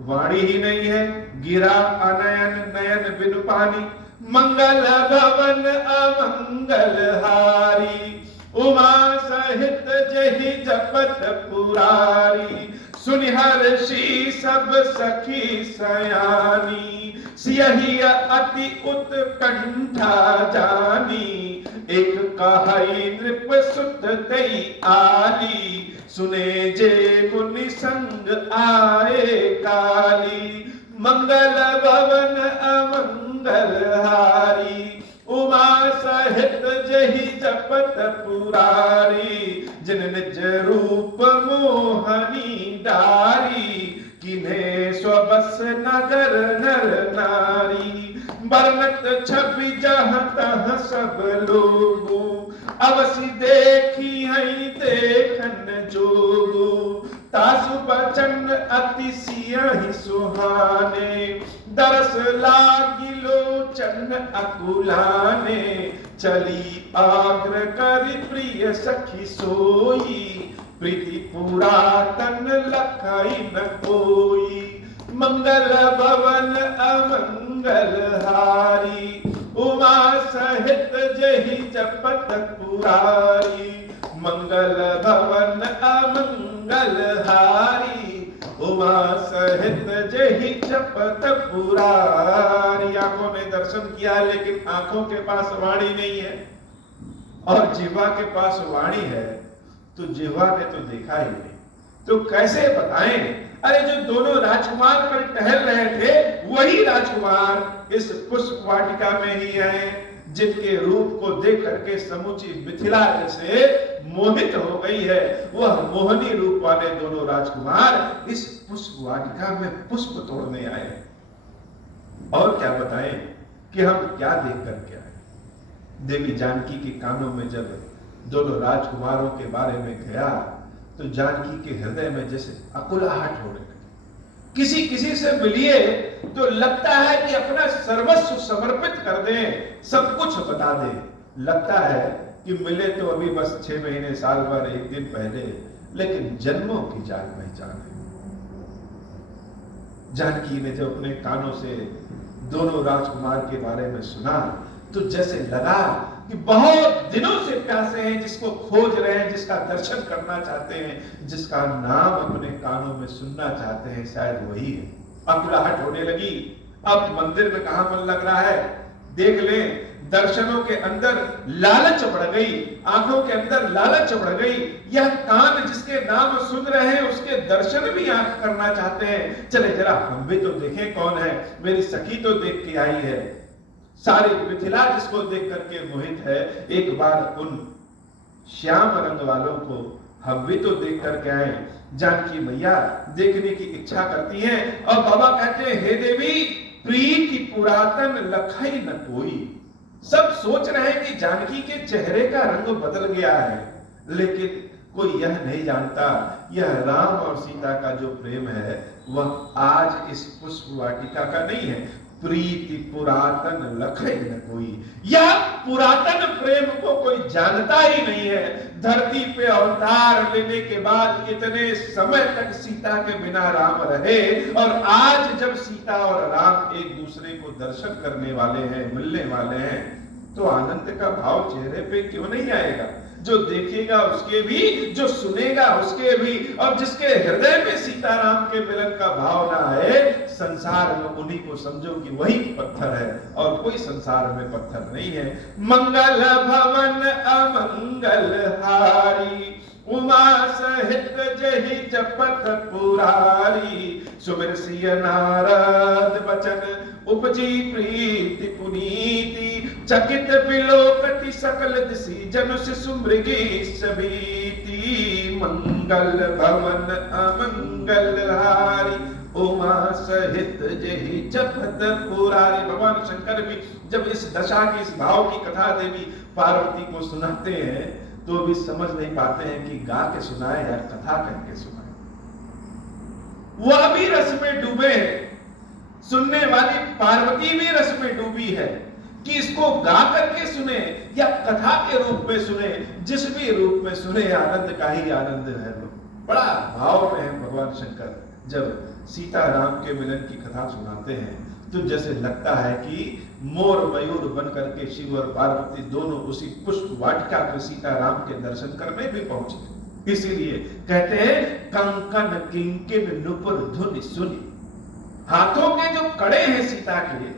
वाणी ही नहीं है। गिरा अनयन नयन बिनु पानी, मंगल भवन अमंगल हारी, उमा सहित जहि जपत पुरारी, सुनिहर्षि सब सखी सयानी, सियहि अति उत्कंठा जानी, एक कहई नृप सुत तई आली, सुने जे मुनि संग आए काली, मंगल भवन अमंगल हारी, उमा सहित जहि जपत पुरारी, जिन निज रूप मोहनी डारी, किन्हे स्वबस नगर नर नारी, बरनत छवि जहाँ तहाँ सब लोगो, अवसि देखी हई देखन जोगो, तासु बचन अति सियहि सुहाने, दरस लागी लोचन अकुलाने, चली आग्र करि प्रिय सखी सोई, प्रीति पुरातन लखई न कोई, मंगल भवन अमंगल हारी, उमा सहित जहि जपत पुरारी, मंगल भवन अमंगल हारी, उमा सहित जहि जपत पुरारी। आंखों ने दर्शन किया लेकिन आंखों के पास वाणी नहीं है, और जिह्वा के पास वाणी है, तो जिह्वा ने तो देखा ही नहीं, तो कैसे बताएं? अरे जो दोनों राजकुमार पर टहल रहे थे वही राजकुमार इस पुष्प वाटिका में ही हैं, जिनके रूप को देख करके समूची मिथिला से मोहित हो गई है। वह मोहनी रूप वाले दोनों राजकुमार इस पुष्प वाटिका में पुष्प तोड़ने आए। और क्या बताएं कि हम क्या देख करके आए। देवी जानकी के कानों में जब दोनों राजकुमारों के बारे में गया तो जानकी के हृदय में जैसे अकुलाहट होने लगी। किसी किसी से मिलिए तो लगता है कि अपना सर्वस्व समर्पित कर दें, सब कुछ बता दें। लगता है कि मिले तो अभी बस 6 महीने साल भर 1 दिन पहले, लेकिन जन्मों की जान पहचान है। जानकी ने जब अपने कानों से दोनों राजकुमार के बारे में सुना तो जैसे लगा कि बहुत दिनों से प्यासे हैं, जिसको खोज रहे हैं, जिसका दर्शन करना चाहते हैं, जिसका नाम अपने कानों में सुनना चाहते हैं, शायद वही है। अकुलाहट होने लगी। अब मंदिर में कहां मन लग रहा है, देख लें। दर्शनों के अंदर लालच बढ़ गई, आंखों के अंदर लालच बढ़ गई। यह कान जिसके नाम सुन रहे हैं उसके दर्शन भी आंख करना चाहते हैं। चले जरा हम भी तो देखें कौन है, मेरी सखी तो देख के आई है, सारी मिथिला जिसको देख करके मोहित है, एक बार उन श्याम रंग वालों को हम भी तो देख करके आए। जानकी मैया देखने की इच्छा करती हैं और बाबा कहते हैं, हे देवी प्रीति पुरातन लखई न कोई। सब सोच रहे हैं कि जानकी के चेहरे का रंग बदल गया है, लेकिन कोई यह नहीं जानता यह राम और सीता का जो प्रेम है वह आज इस पुष्प वाटिका का नहीं है। प्रीति पुरातन लखई न कोई, यह पुरातन प्रेम को कोई जानता ही नहीं है। धरती पे अवतार लेने के बाद इतने समय तक सीता के बिना राम रहे, और आज जब सीता और राम एक दूसरे को दर्शन करने वाले हैं, मिलने वाले हैं, तो आनंद का भाव चेहरे पे क्यों नहीं आएगा? जो देखेगा उसके भी, जो सुनेगा उसके भी, और जिसके हृदय में सीताराम के मिलन का भाव ना आए, संसार में उन्हीं को समझो कि वही पत्थर है और कोई संसार में पत्थर नहीं है। मंगल भवन अमंगल हारी, उमा सहित जहि जपत पुरारी, सुमिर सिय नारद बचन उपजी प्रीति पुनीति, चकित बिलोकति सकल दिशि जनुष सुमृगी सबीति। मंगल भवन अमंगल हारी, उमा सहित जहि जपत पुरारी। भगवान शंकर भी जब इस दशा की, इस भाव की कथा देवी पार्वती को सुनाते हैं तो भी समझ नहीं पाते हैं कि गा के सुनाए या कथा कह के सुनाए। वह भी रस में डूबे हैं, सुनने वाली पार्वती भी रस में डूबी है कि इसको गा करके सुने या कथा के रूप में सुने, जिस भी रूप में सुने आनंद का ही आनंद है। बड़ा भाव में है भगवान शंकर। जब सीता राम के मिलन की कथा सुनाते हैं तो जैसे लगता है कि मोर मयूर बन करके शिव और पार्वती दोनों उसी पुष्प वाटिका में सीता राम के दर्शन करने भी पहुंचे। इसीलिए कहते हैं कंकन किंकिन नुपुर धुनि सुनी। हाथों के जो कड़े हैं सीता के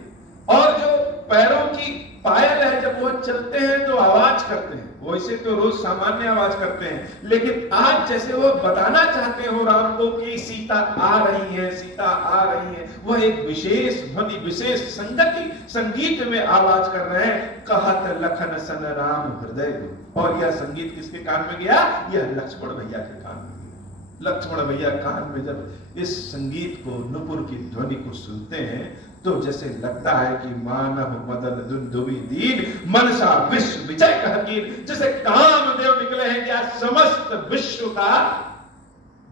और जो पैरों की पायल है, जब वो चलते हैं तो आवाज करते हैं। वैसे तो रोज सामान्य आवाज करते हैं, लेकिन आज जैसे वो बताना चाहते हो राम को कि सीता आ रही है, सीता आ रही है, वह एक विशेष ध्वनि, विशेष संगीत में आवाज कर रहे हैं। कहत लखन सन राम हृदय। और यह संगीत किसके कान में गया? यह लक्ष्मण भैया के कान में गया। लक्ष्मण भैया कान में जब इस संगीत को, नुपुर की ध्वनि को सुनते हैं तो जैसे लगता है कि मानव मदन दुंदुबी दीन, मनसा विश्व विजय कहकीन। जैसे कामदेव निकले हैं कि आज समस्त विश्व का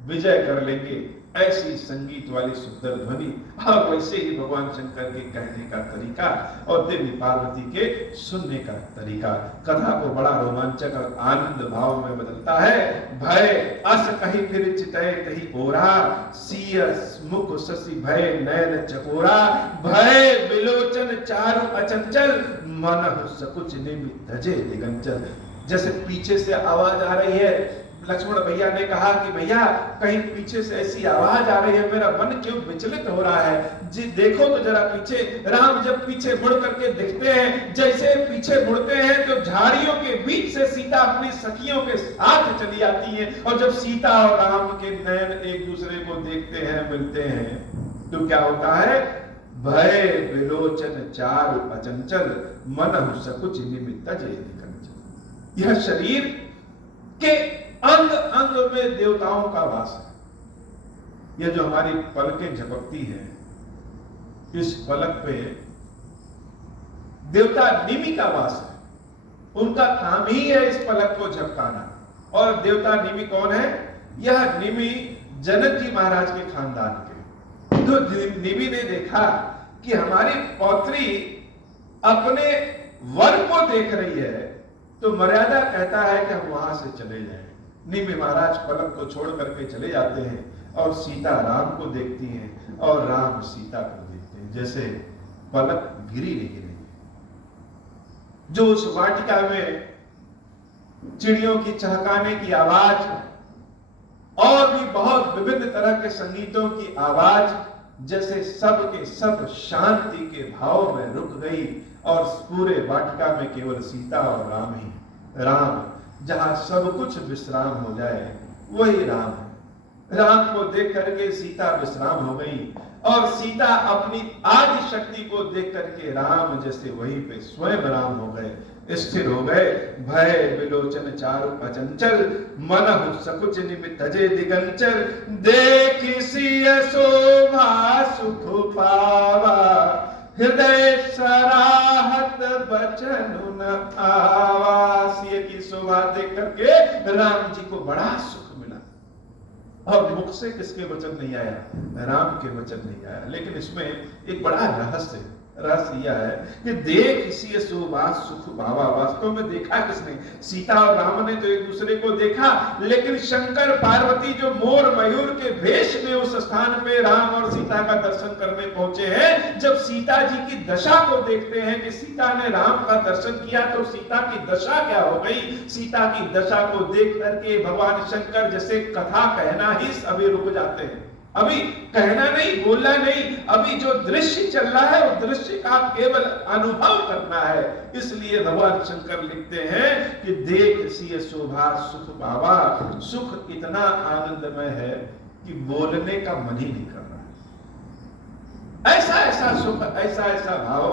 विजय कर लेंगे। ऐसी संगीत वाली सुंदर ध्वनि। और वैसे ही भगवान शंकर के कहने का तरीका और देवी पार्वती के सुनने का तरीका कथा को बड़ा रोमांचक और आनंद भाव में बदलता है। भय अस कहीं फिर चितय तही ओरा, सिय मुख शशि भय नयन चकोरा। भय बिलोचन चारु अचंचल, मन सकुच निमित धजे दिगंचल। जैसे पीछे से आवाज आ रही है। लक्ष्मण भैया ने कहा कि भैया कहीं पीछे से ऐसी आवाज आ रही है, मेरा मन क्यों विचलित हो रहा है जी, देखो तो जरा पीछे। राम जब पीछे मुड़ करके देखते हैं, जैसे पीछे मुड़ते हैं तो झाड़ियों के बीच से सीता अपनी सखियों के साथ चली आती है। और जब सीता और राम के नयन एक दूसरे को देखते हैं, मिलते हैं, तो क्या होता है? भय विलोचन चारु अचंचल, मन सकुच निमित्त जय दिगंचल। यह शरीर के अंग अंग में देवताओं का वास है। यह जो हमारी पलकें झपकती हैं, इस पलक पे देवता निमि का वास है। उनका काम ही है इस पलक को झपकाना। और देवता निमि कौन है? यह निमि जनक जी महाराज के खानदान के। तो निमि ने देखा कि हमारी पौत्री अपने वर को देख रही है, तो मर्यादा कहता है कि हम वहां से चले जाएं। निमि महाराज पलक को छोड़ करके चले जाते हैं और सीता राम को देखती हैं और राम सीता को देखते हैं। जैसे पलक गिरी नहीं गिरी। जो उस वाटिका में चिड़ियों की चहकाने की आवाज और भी बहुत विभिन्न तरह के संगीतों की आवाज जैसे सब के सब शांति के भाव में रुक गई और पूरे वाटिका में केवल सीता और राम ही। राम जहां सब कुछ विश्राम हो जाए वही राम है। राम को देख करके सीता विश्राम हो गई और सीता अपनी आदि शक्ति को देख करके राम जैसे वहीं पे स्वयं राम हो गए, स्थिर हो गए। भय विलोचन चारु अचंचल, मन सकुच निमित धजे दिगंचल। देख सिय शोभा सुख पावा, हृदय सराहत बचन न आवा। सिय की शोभा देख करके राम जी को बड़ा सुख मिला। और मुख से किसके वचन नहीं आया? राम के वचन नहीं आया। लेकिन इसमें एक बड़ा रहस्य यह है कि देख इसी शोभा सुख भावा। वास्तव में देखा किसने? सीता और राम ने तो एक दूसरे को देखा, लेकिन शंकर पार्वती जो मोर मयूर के भेष में उस स्थान पे राम और सीता का दर्शन करने पहुंचे हैं, जब सीता जी की दशा को देखते हैं कि सीता ने राम का दर्शन किया तो सीता की दशा क्या हो गई। सीता की दशा को देख करके भगवान शंकर जैसे कथा कहना ही अभी रुक जाते हैं। अभी कहना नहीं, बोलना नहीं, अभी जो दृश्य चल रहा है वो दृश्य का केवल अनुभव करना है। इसलिए भगवान शंकर लिखते हैं कि देख सिय शोभा सुख पावा। सुख इतना आनंदमय है कि बोलने का मन ही नहीं कर रहा। ऐसा ऐसा सुख, ऐसा ऐसा भाव।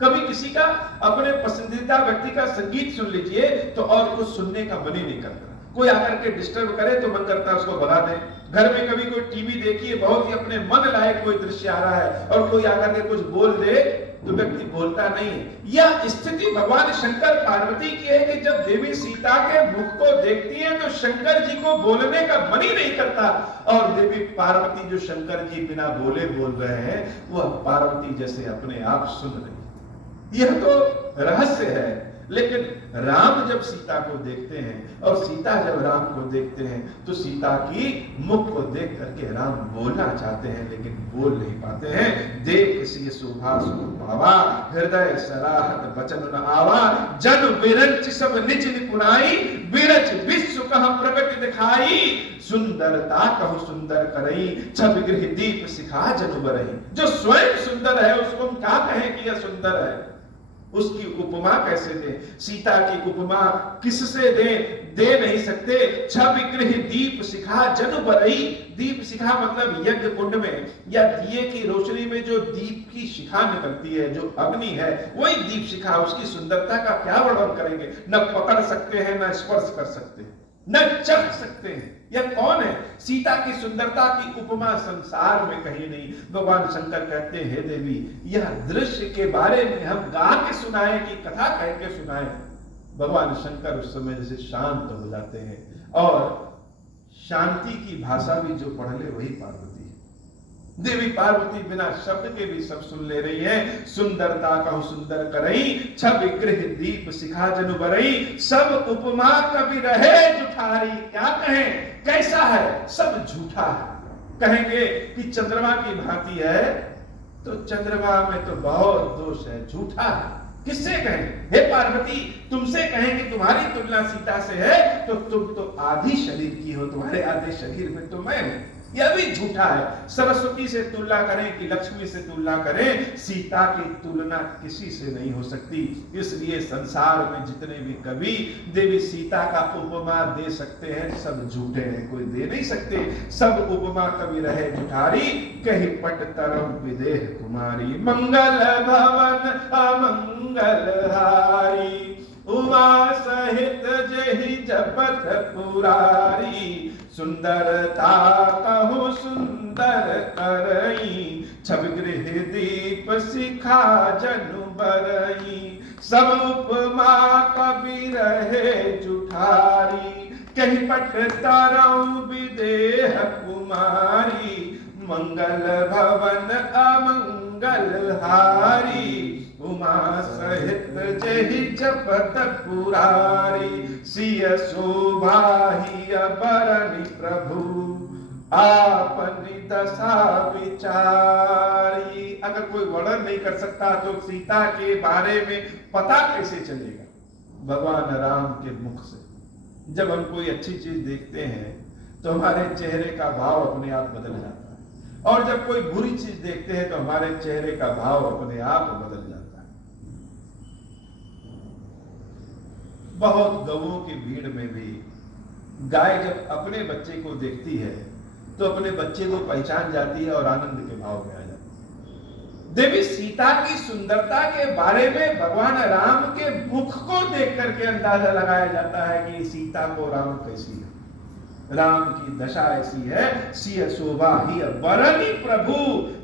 कभी किसी का अपने पसंदीदा व्यक्ति का संगीत सुन लीजिए तो और कुछ सुनने का मन ही नहीं करता। कोई आकर के डिस्टर्ब करे तो मन करता है उसको भगा दे। घर में कभी कोई टीवी देखिए, बहुत ही अपने मन लायक कोई दृश्य आ रहा है और कोई आकर के कुछ बोल दे तो व्यक्ति बोलता नहीं है। यह स्थिति भगवान शंकर पार्वती की है कि जब देवी सीता के मुख को देखती है तो शंकर जी को बोलने का मन ही नहीं करता, और देवी पार्वती जो शंकर जी बिना बोले बोल रहे हैं वह पार्वती जैसे अपने आप सुन रही है। यह तो रहस्य है। लेकिन राम जब सीता को देखते हैं और सीता जब राम को देखते हैं तो सीता की मुख को देख करके राम बोलना चाहते हैं लेकिन बोल नहीं पाते हैं। देख सी शोभा सो पावा, हृदय सराहत बचन न आवा, जन बिरंच सब निज निपुनाई, बिरच विश्व कह प्रकट दिखाई, सुंदरता कहु सुंदर करई, छब गृह दीप सिखा जनु बरई। जो स्वयं सुंदर है उसको हम क्या कहें कि यह सुंदर है, उसकी उपमा कैसे दें? सीता की उपमा किससे दें? दे नहीं सकते। छब गृह दीप शिखा जनु बरई। दीप शिखा मतलब यज्ञ कुंड में या दिए की रोशनी में जो दीप की शिखा निकलती है, जो अग्नि है, वही दीप शिखा। उसकी सुंदरता का क्या वर्णन करेंगे? न पकड़ सकते हैं, न स्पर्श कर सकते हैं, न चख सकते हैं। यह कौन है? सीता की सुंदरता की उपमा संसार में कहीं नहीं। भगवान शंकर कहते हैं, हे देवी, यह दृश्य के बारे में हम गा के सुनाए कि कथा कह के सुनाए? भगवान शंकर उस समय जैसे शांत हो जाते हैं, और शांति की भाषा भी जो पढ़ ले वही पार्वती है। देवी पार्वती बिना शब्द के भी सब सुन ले रही है। सुंदरता कहु सुंदर करई, छब गृह दीप शिखा जनु बरई, सब उपमा कवि रहे जुठारी। क्या कहें? कैसा है? सब झूठा है। कहेंगे कि चंद्रमा की भांति है तो चंद्रमा में तो बहुत दोष है, झूठा है। किससे कहें? हे पार्वती, तुमसे कहें कि तुम्हारी तुलना सीता से है तो तुम तो आधी शरीर की हो, तुम्हारे आधे शरीर में तो मैं हूं। यह भी झूठा है। सरस्वती से तुलना करें कि लक्ष्मी से तुलना करें, सीता की तुलना किसी से नहीं हो सकती। इसलिए संसार में जितने भी कवि देवी सीता का उपमा दे सकते हैं सब झूठे हैं, कोई दे नहीं सकते। सब उपमा कवि रहे जुठारी, कही पट तरम विदेह कुमारी, मंगल भवन अमंगल हारी, उमा सहित जहि जपत पुरारी, सुंदरता कहु सुंदर करई, छब गृह दीप शिखा जनु बरई, सब उपमा कवि रहे जुठारी, कही पट तरऊ विदेह कुमारी, मंगल भवन अमंगल हारी, उमा सहित जहि जपत पुरारी, सिय शोभा ही बरनि प्रभु, आपनि दशा विचारी। अगर कोई वर्णन नहीं कर सकता तो सीता के बारे में पता कैसे चलेगा? भगवान राम के मुख से। जब हम कोई अच्छी चीज देखते हैं तो हमारे चेहरे का भाव अपने आप बदल जाता है, और जब कोई बुरी चीज देखते हैं तो हमारे चेहरे का भाव अपने आप बदल जाता है। बहुत गौओं की भीड़ में भी गाय जब अपने बच्चे को देखती है तो अपने बच्चे को पहचान जाती है और आनंद के भाव में आ जाती है। देवी सीता की सुंदरता के बारे में भगवान राम के मुख को देख करके अंदाजा लगाया जाता है कि सीता को राम कैसी है। राम की दशा ऐसी है, सिय शोभा ही बरनि प्रभु।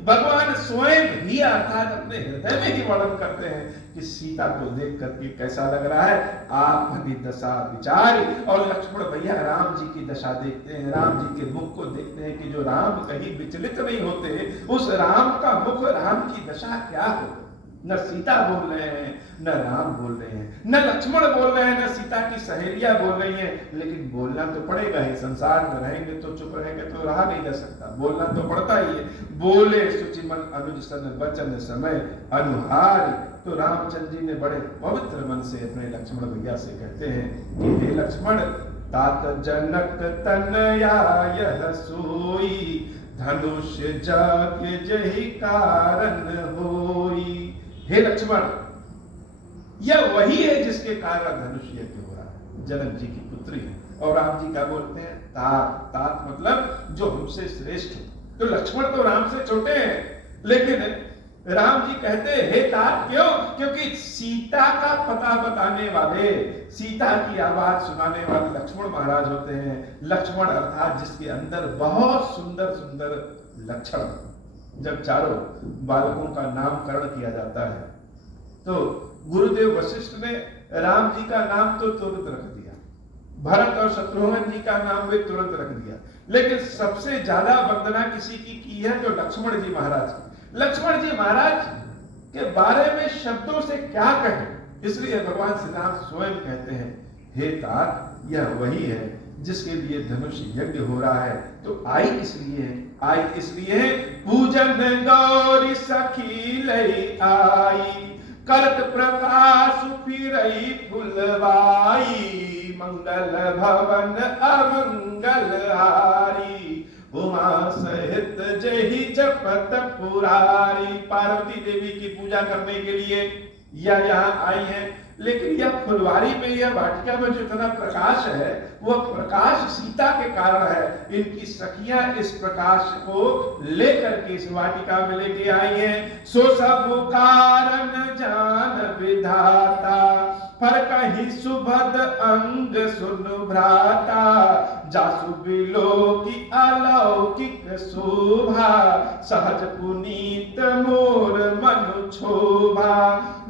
भगवान स्वयं ही अर्थात अपने हृदय में ही वर्णन करते हैं कि सीता को देख करके कैसा लग रहा है। आप अपनी दशा विचार। और लक्ष्मण भैया राम जी की दशा देखते हैं, राम जी के मुख को देखते हैं कि जो राम कहीं विचलित नहीं होते, उस राम का मुख, राम की दशा क्या हो। न सीता बोल रहे हैं, न राम बोल रहे हैं, न लक्ष्मण बोल रहे हैं, न सीता की सहेलियां बोल रही हैं, लेकिन बोलना तो पड़ेगा ही। संसार में रहेंगे तो चुप रहेंगे तो रहा नहीं जा सकता, बोलना तो पड़ता ही है। बोले सुचिमन अनुज सन बचन समय अनुहारी। तो रामचंद्र जी ने बड़े पवित्र मन से अपने लक्ष्मण भैया से कहते हैं कि हे लक्ष्मण, तात जनक तनया यह सोई, धनुष जाग जहि कारण होई। हे लक्ष्मण, यह वही है जिसके कारण धनुष यज्ञ हो रहा है, जनक जी की पुत्री है। और राम जी क्या बोलते हैं? तात। तात मतलब जो हमसे श्रेष्ठ है। तो लक्ष्मण तो राम से छोटे हैं, लेकिन राम जी कहते हे तात, क्यों? क्योंकि सीता का पता बताने वाले, सीता की आवाज सुनाने वाले लक्ष्मण महाराज होते हैं। लक्ष्मण अर्थात जिसके अंदर बहुत सुंदर सुंदर लक्षण। जब चारों बालकों का नामकरण किया जाता है तो गुरुदेव वशिष्ठ ने राम जी का नाम तो तुरंत रख दिया, भरत और शत्रुघ्न जी का नाम भी तुरंत रख दिया, लेकिन सबसे ज्यादा वंदना किसी की है तो लक्ष्मण जी महाराज की। लक्ष्मण जी महाराज के बारे में शब्दों से क्या कहें, इसलिए भगवान श्री राम स्वयं कहते हैं हे तात, यह वही है जिसके लिए धनुष यज्ञ हो रहा है। तो आई इसलिए है, आई इसलिए है पूजन गौरी सखी लई आई, करत प्रकाश फिरई फुलवाई, मंगल भवन अमंगल हारी, उमा सहित जही जपत पुरारी। पार्वती देवी की पूजा करने के लिए यह यहाँ आई है, लेकिन यह फुलवारी में, यह वाटिका में जो इतना प्रकाश है वह प्रकाश सीता के कारण है। इनकी सखियां इस प्रकाश को लेकर के इस वाटिका में लेके आई हैं। सो सब कारण जान विधाता, पर कहीं सुभद अंग सुन भ्राता, जासु बिलो की अलौकिक शोभा, सहज पुनीत मोर मनु क्षोभा,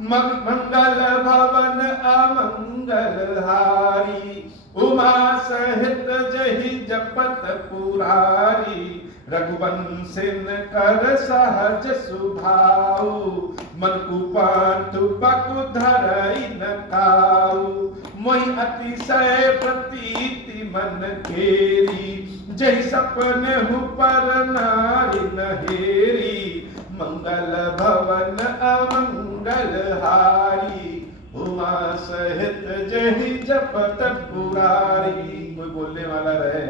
मंगल भवन अमंगल हारी, उमा सहित जहि जपत पुरारी, रघुवंशिन कर सहज सुभाऊ, मन कुपांतु पकु धरई न काऊ, मोहि अतिशय प्रतीति मन केरी, जहि सपन हु पर नारी नहेरी, मंगल भवन अमंगल हारी, उमा सहित जहि जपत पुरारी। कोई बोलने वाला रहे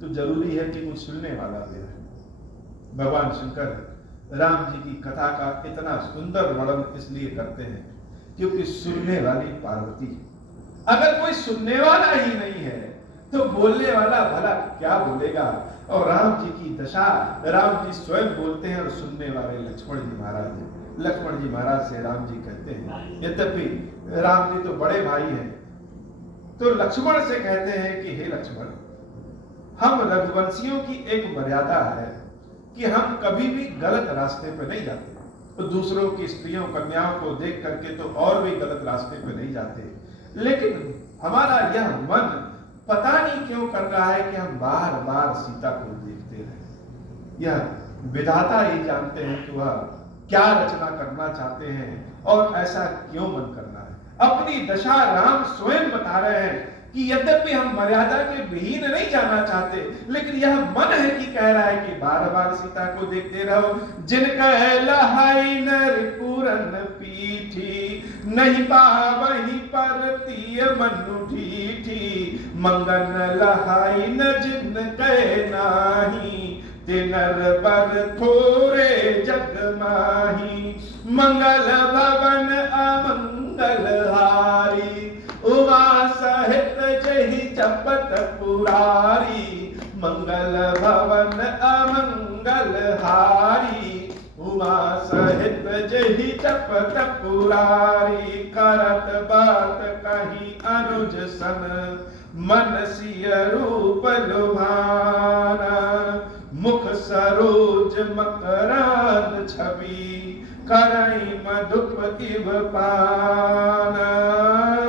तो जरूरी है कि कुछ सुनने वाला भी रहे। भगवान शंकर राम जी की कथा का इतना सुंदर वर्णन इसलिए करते हैं क्योंकि सुनने वाली पार्वती। अगर कोई सुनने वाला ही नहीं है तो बोलने वाला भला क्या बोलेगा। और राम जी की दशा, राम जी स्वयं बोलते हैं और सुनने वाले लक्ष्मण जी महाराज हैं। लक्ष्मण जी महाराज से राम जी कहते हैं, यद्यपि राम जी तो बड़े भाई हैं, तो लक्ष्मण से कहते हैं कि हे लक्ष्मण, हम रघुवंशियों की एक मर्यादा है कि हम कभी भी गलत रास्ते पे नहीं जाते। तो दूसरों की स्त्रियों कन्याओं को देख करके तो और भी गलत रास्ते पे नहीं जाते, लेकिन हमारा यह मन पता नहीं क्यों कर रहा है कि हम बार बार सीता को देखते रहे। यह विधाता ही जानते हैं कि वह क्या रचना करना चाहते हैं और ऐसा क्यों मन करना है। अपनी दशा राम स्वयं बता रहे हैं कि यद्यपि हम मर्यादा के विहीन नहीं जाना चाहते, लेकिन यह मन है कि कह रहा है कि बार बार सीता को देखते रहो। जिनका लहाई नर पूरन पीठी, नहीं पावही परतीय मनु ढीठी, मंगन लहाई न जिन कह नाही, ते नर बर थोरे जग माही, मंगल भवन अमंगल हारी, उमा सहित जहि जपत पुरारी, मंगल भवन अमंगल हारी, उमा सहित जहि जपत पुरारी। करत बात कहीं अनुज सन, मन सिय रूप लुभाना, मुख सरोज मकरान छवि, करई मधुप इव पाना,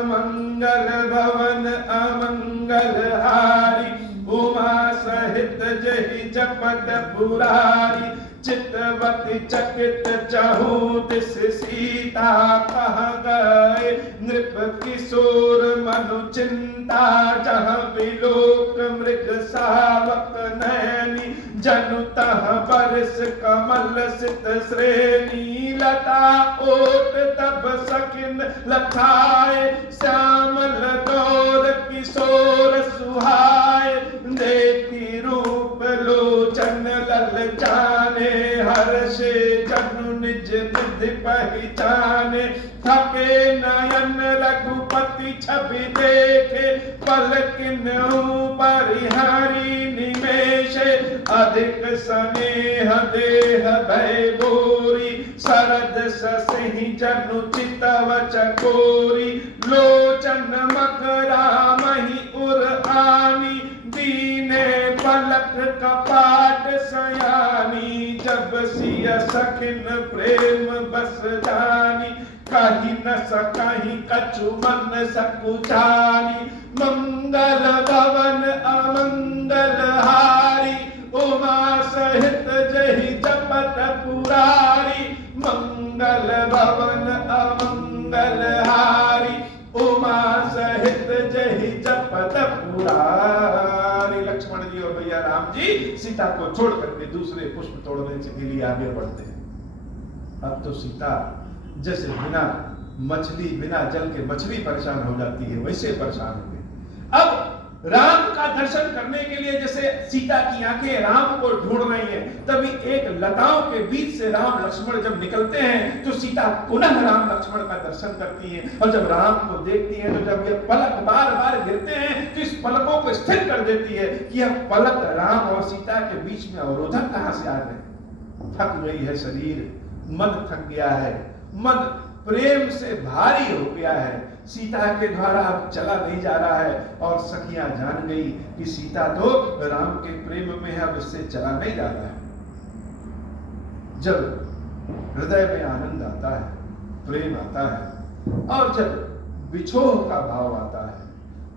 मंगल भवन अमंगल हारी, उमा सहित जहि जपत पुरारी, चितवती चकित चहु दिस सीता, कह गए नृप किशोर मनु चिंता, जहाँ विलोक मृग सावक नैनी, जनु तह बरस कमल सित श्रेणी, लता ओट तब सकिन लखाए, श्यामल गौर किशोर सुहाए, देखी रूप लोचन लल जाने, हर्षे जनु निज निज निधि पहचाने, थके नयन रघुपति छवि देखे, पलकिन्हु परिहरि निमेष, अधिक स्नेह देह भय गोरी, शरद ससहि जनु चितव चकोरी, लोचन मकरा मही उर आनी, दीने पलक कपाट सयानी, जब सिय सखिन प्रेम बस जानी, कहीं न सकहीं कछु मन सकुचानी, मंगल भवन अमंगल हारी, उमा सहित जहि जपत पुरारी, मंगल भवन अमंगल हारी, उमा सहित जहि जपत पुरारी। लक्ष्मण जी और भैया राम जी सीता को छोड़ करके दूसरे पुष्प तोड़ने के लिए आगे बढ़ते हैं। अब तो सीता जैसे बिना मछली, बिना जल के मछली परेशान हो जाती है, वैसे परेशान हो गई। अब राम का दर्शन करने के लिए जैसे सीता की आंखें राम को ढूंढ रही हैं, तभी एक लताओं के बीच से राम लक्ष्मण जब निकलते हैं तो सीता पुनः राम लक्ष्मण का दर्शन करती हैं, और जब राम को देखती हैं तो जब ये पलक बार बार गिरते हैं तो इस पलकों को स्थिर कर देती है कि यह पलक राम और सीता के बीच में अवरोधक कहां से आ गए। थक गई है शरीर, मन थक गया है, मन प्रेम से भारी हो गया है, सीता के द्वारा अब चला नहीं जा रहा है, और सखियां जान गई कि सीता तो राम के प्रेम में है, अब इससे चला नहीं जा रहा है। जब हृदय में आनंद आता है, प्रेम आता है, और जब विछोह का भाव आता है,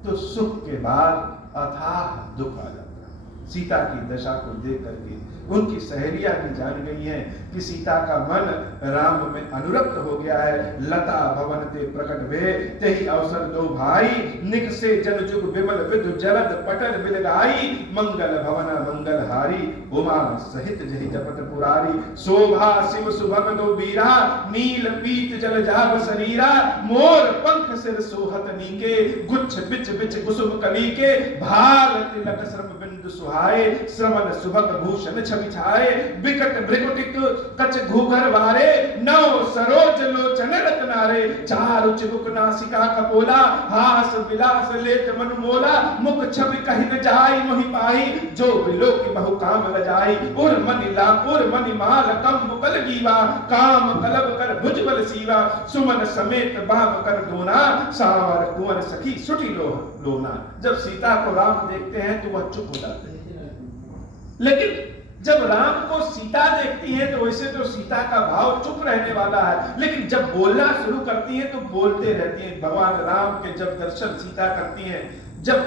तो सुख के बाद अथाह दुख आ जाता है। सीता की दशा को देख करके उनकी सहेलियां भी जान गई हैं कि सीता का मन राम में अनुरक्त हो गया है। लता भवन ते प्रकट भे, तेहि अवसर दो भाई, निकसे जन जुग विमल विधु जलद पटल बिलगाई, मंगल भवन मंगल हारी, उमा सहित जहि जपत पुरारी, शोभा शिव सुभग दो बीरा, नील पीत जल जाब शरीरा, मोर पंख सिर सोहत नीके, गुच्छ बिच बिच कुसुम कली के, भाल तिलक श्रम बिंदु सुहाए, श्रवण सुभग भूषण छवि छाए, विकट भृकुटिक कच घूघर वारे, नौ सरोज लोचन रत्नारे, चारु चिबुक नासिका कपोला, हास विलास लेत मन मोला, मुख छवि कहि न जाई मोहि पाई, जो बिलो की बहु काम लजाई, उर मनि माल कम मुकल गीवा, काम कलब कर भुजबल सीवा, सुमन समेत बाम कर दोना, सावर कुंवर सखी सुटी लोना। जब सीता को राम देखते हैं तो वह चुप हो जाते हैं, लेकिन जब राम को सीता देखती है तो वैसे तो सीता का भाव चुप रहने वाला है, लेकिन जब बोलना शुरू करती है तो बोलते रहती हैं। भगवान राम के जब दर्शन सीता करती हैं, जब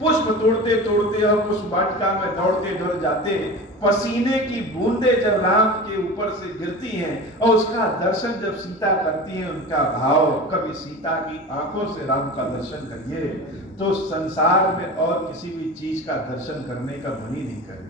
पुष्प तोड़ते तोड़ते और पुष्प वाटिका में दौड़ते दौड़ जाते, पसीने की बूंदे जब राम के ऊपर से गिरती हैं और उसका दर्शन जब सीता करती है, उनका भाव, कभी सीता की आंखों से राम का दर्शन करिए तो संसार में और किसी भी चीज का दर्शन करने का मन ही नहीं करे।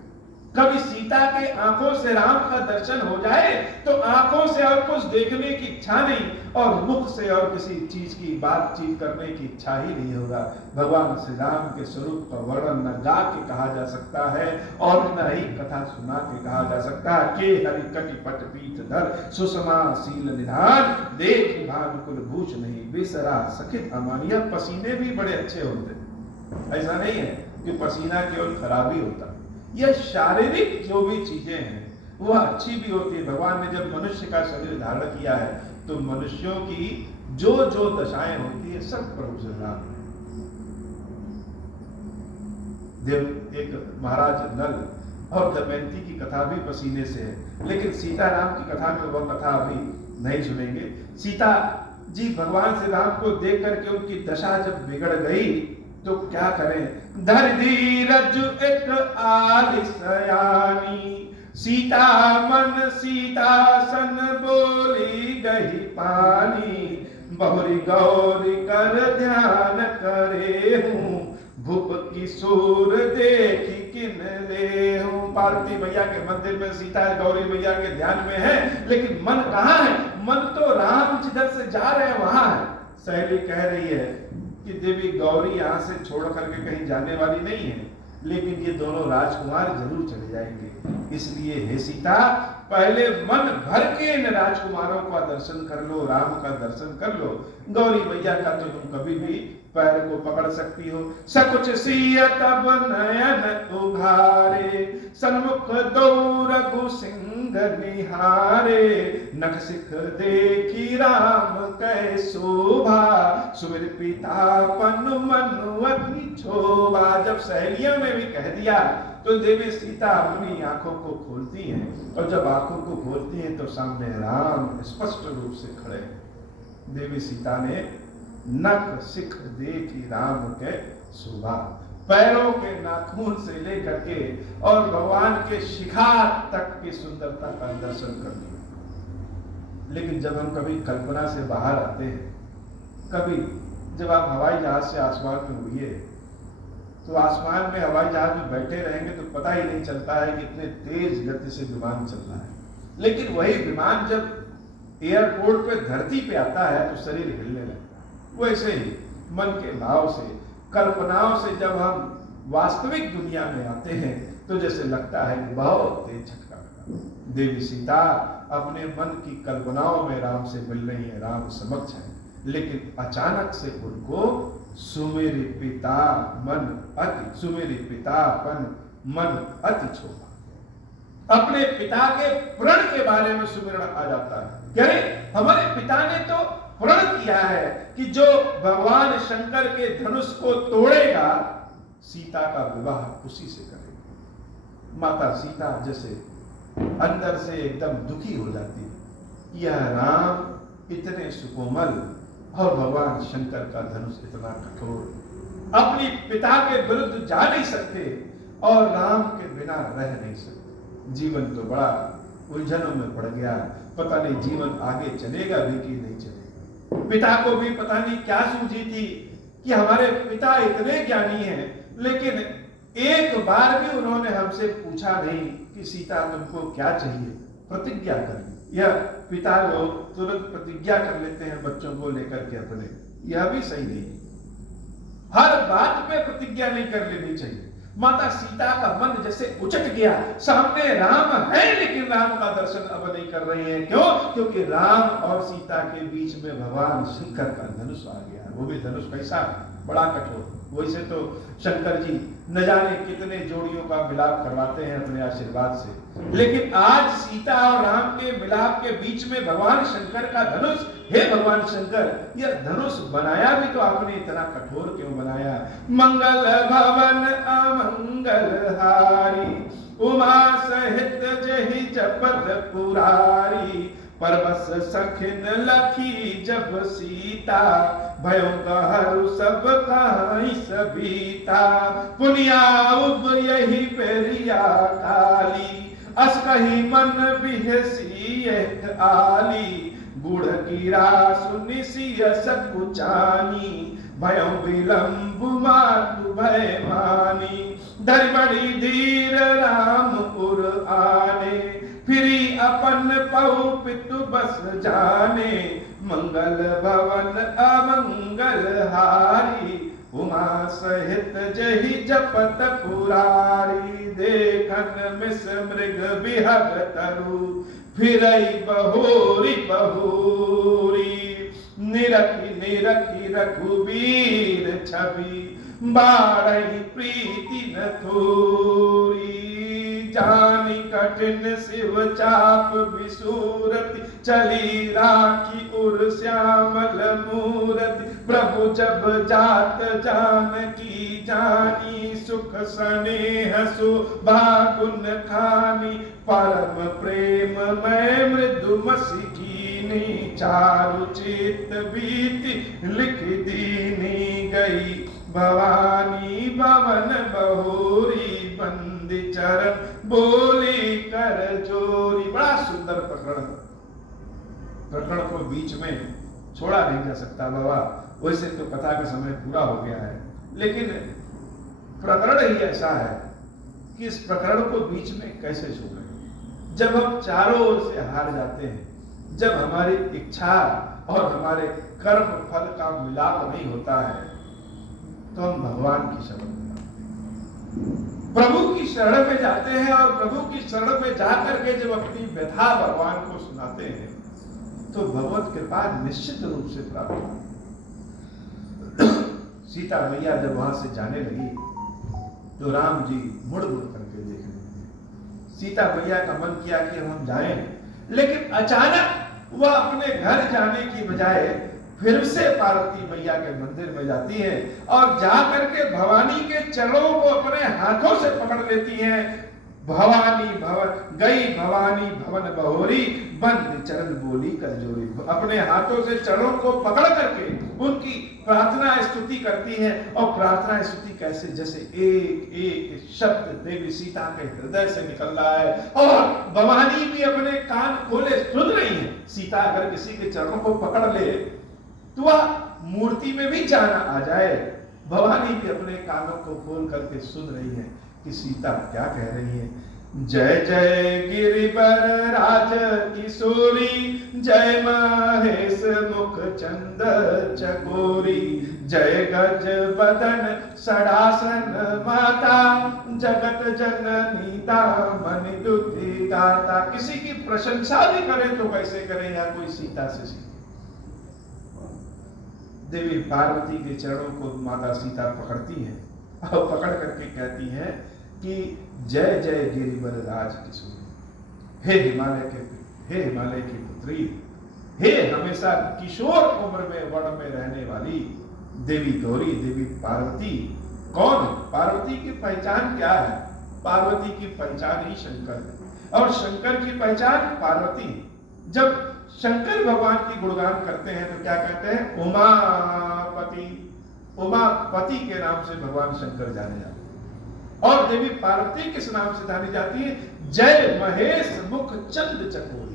कभी सीता के आंखों से राम का दर्शन हो जाए तो आंखों से और कुछ देखने की इच्छा नहीं, और मुख से और किसी चीज की बातचीत करने की इच्छा ही नहीं होगा। भगवान श्री राम के स्वरूप का वर्णन न गा के कहा जा सकता है और न ही कथा सुना के कहा जा सकता है। के हरि कटि पट पीठ धर, सुषमा शील निधान, देख भानुकुल भूष नहीं बिसरा सखित अमानिया। पसीने भी बड़े अच्छे होते हैं, ऐसा नहीं है कि पसीना केवल खराबी होता। यह शारीरिक जो भी चीजें हैं वह अच्छी भी होती है। भगवान ने जब मनुष्य का शरीर धारण किया है तो मनुष्यों की जो जो दशाएं होती है सब प्रभु श्री राम। देव एक महाराज नल और दमयंती की कथा भी पसीने से है, लेकिन सीताराम की कथा में वह कथा अभी नहीं सुनेंगे। सीता जी भगवान श्री राम को देख करके उनकी दशा जब बिगड़ गई तो क्या करें। धर धीरज एक आलिसयानी, सीता मन सीता सन बोली गही पानी, बहुरी गौरी कर ध्यान करे हूँ, भूप किशोर देखी किन ले हूँ। पार्वती मैया के मंदिर में सीता गौरी मैया के ध्यान में है, लेकिन मन कहाँ है? मन तो राम जिधर से जा रहे हैं वहां है। सहेली कह रही है कि देवी गौरी यहाँ से छोड़ करके कहीं जाने वाली नहीं है, लेकिन ये दोनों राजकुमार जरूर चले जाएंगे। इसलिए हे सीता पहले मन भर के इन राजकुमारों का दर्शन कर लो, राम का दर्शन कर लो। गौरी मैया का तो तुम कभी भी पैर को पकड़ सकती हो। सकुच सिय तब नयन उघारे, सन्मुख दो रघु सिंह निहारे। नख सिख देखी राम कै शोभा, सुमिर पिता पनु मनु अति क्षोभा। जब सहेलियों ने भी कह दिया तो देवी सीता अपनी आंखों को खोलती हैं, और जब आंखों को खोलती हैं तो सामने राम स्पष्ट रूप से खड़े हैं। देवी सीता ने नख सिख देखी राम के शोभा, पैरों के नाखून से लेकर के और भगवान के शिखा तक की सुंदरता का दर्शन कर लिया। लेकिन जब हम कभी कल्पना से बाहर आते हैं, कभी जब आप हवाई जहाज से आसमान में उड़िए, तो आसमान में हवाई जहाज में बैठे रहेंगे तो पता ही नहीं चलता है कि इतने तेज गति से विमान चल रहा है। लेकिन वही विमान जब एयरपोर्ट पे धरती पे आता है तो शरीर हिलने लगता है। वैसे ही मन के भाव से, कल्पनाओं से जब हम वास्तविक दुनिया में आते हैं तो जैसे लगता है कि बहुत तेज झटका लगा। देवी सीता अपने मन की कल्पनाओं में राम से मिल रही है, राम समक्ष है, लेकिन अचानक से उनको सुमेरी पिता पन मन अति क्षोभा, अपने पिता के प्रण के बारे में सुमिरन आ जाता है। कह रहे हमारे पिता ने तो प्रण किया है कि जो भगवान शंकर के धनुष को तोड़ेगा सीता का विवाह उसी से करेगा। माता सीता जैसे अंदर से एकदम दुखी हो जाती है, यह राम इतने सुकोमल और भगवान शंकर का धनुष इतना कठोर, अपनी पिता के विरुद्ध जा नहीं सकते और राम के बिना रह नहीं सकते। जीवन तो बड़ा उलझनों में पड़ गया, पता नहीं जीवन आगे चलेगा भी कि नहीं चलेगा। पिता को भी पता नहीं क्या सूझी थी कि हमारे पिता इतने ज्ञानी हैं, लेकिन एक बार भी उन्होंने हमसे पूछा नहीं कि सीता तुमको क्या चाहिए, प्रतिज्ञा कर। यह पिता लोग तुरंत प्रतिज्ञा कर लेते हैं बच्चों को लेकर के अपने, यह भी सही नहीं। हर बात पे प्रतिज्ञा नहीं कर लेनी चाहिए। माता सीता का मन जैसे उचट गया, सामने राम है लेकिन राम का दर्शन अब नहीं कर रहे हैं। क्यों? क्योंकि राम और सीता के बीच में भगवान शंकर का धनुष आ गया। वो भी धनुष कैसा, बड़ा कठोर। वैसे तो शंकर जी न जाने कितने जोड़ियों का मिलाप करवाते हैं अपने आशीर्वाद से, लेकिन आज सीता और राम के मिलाप के बीच में भगवान शंकर का धनुष। हे भगवान शंकर, यह धनुष बनाया भी तो आपने इतना कठोर क्यों बनाया? मंगल भवन अमंगल हारी, उमा सहित जहि जपत पुरारी। परबस सखिन लखी जब सीता, भयो गहरु सब कहाई सबीता। पुनिया उब यही पेरिया काली, अस कही मन बिहसी एक आली। गुड़ कीरा सुनि सिय सकुचानी, भयो विलंब मातु भय मानी। धरि बड़ी धीर राम उर आने, फिरी अपन पहु पितु बस जाने। मंगल भवन अमंगल हारी, उमा सहित जहि जपत पुरारी। देखन मिस मृग बिहग तरु, फिरई बहोरी बहोरी। निरखी निरखी रघुवीर छवि, बाढ़ी प्रीति न थोरी। जानी कठिन शिव चाप विसूरति, चली राखी उर श्यामल मूरति। प्रभु जब जात जानकी जानी, सुख स्नेह सुभागुन खानी। परम प्रेम मैं मृदु मसिकीनी, चारु चित बीति लिख दीनी गई। भवानी भवन बहोरी, बंदी चरण बोली कर जोरी। बड़ा सुंदर प्रकरण को बीच में छोड़ा नहीं जा सकता बाबा। वैसे तो कथा का समय पूरा हो गया है, लेकिन प्रकरण ही ऐसा है कि इस प्रकरण को बीच में कैसे छोड़ें। जब हम चारों ओर से हार जाते हैं, जब हमारी इच्छा और हमारे कर्म फल का मिलाप नहीं होता है, तो हम भगवान की शरण लेते हैं। प्रभु की शरण में जाते हैं और प्रभु की शरण में जाकर के जब अपनी व्यथा भगवान को सुनाते हैं तो भगवत कृपा निश्चित रूप से प्राप्त होती। सीता मैया जब वहां से जाने लगी तो राम जी मुड़ मुड़ करके देखने लगे। सीता मैया का मन किया कि हम जाएं, लेकिन अचानक वह अपने घर जाने की बजाय फिर से पार्वती मैया के मंदिर में जाती हैं और जाकर के भवानी के चरणों को अपने हाथों से पकड़ लेती हैं। भवानी भवन गई भवानी भवन बहोरी, बंद चरण बोली कर जोरी। अपने हाथों से चरणों को पकड़ करके उनकी प्रार्थना स्तुति करती हैं। और प्रार्थना स्तुति कैसे, जैसे एक एक शब्द देवी सीता के हृदय से निकल रहा है और भवानी भी अपने कान खोले सुन रही है। सीता अगर किसी के चरणों को पकड़ ले तो वह मूर्ति में भी जाना आ जाए। भवानी भी अपने कानों को खोल करके सुन रही है कि सीता क्या कह रही है। जय जय गिरिवर राज किशोरी, जय महेश मुख चंद चकोरी, जय गज बदन षडासन माता, जगत जननी दामन दुति दाता। किसी की प्रशंसा भी करें तो कैसे करें, या कोई सीता से सीखे। देवी पार्वती के चरणों को माता सीता पकड़ती हैं और पकड़ करके कहती हैं कि जय जय गिरिवर राज किशोरी, हे हिमालय की पुत्री, हे हमेशा किशोर उम्र में वन में रहने वाली देवी गौरी, देवी पार्वती। कौन पार्वती की पहचान क्या है? पार्वती की पहचान ही शंकर है और शंकर की पहचान पार्वती। जब शंकर भगवान की गुणगान करते हैं तो क्या कहते हैं? उमापति। उमापति के नाम से भगवान शंकर जाने जाते हैं। और देवी पार्वती किस नाम से जानी जाती है? जय महेश मुख चंद चकोरी।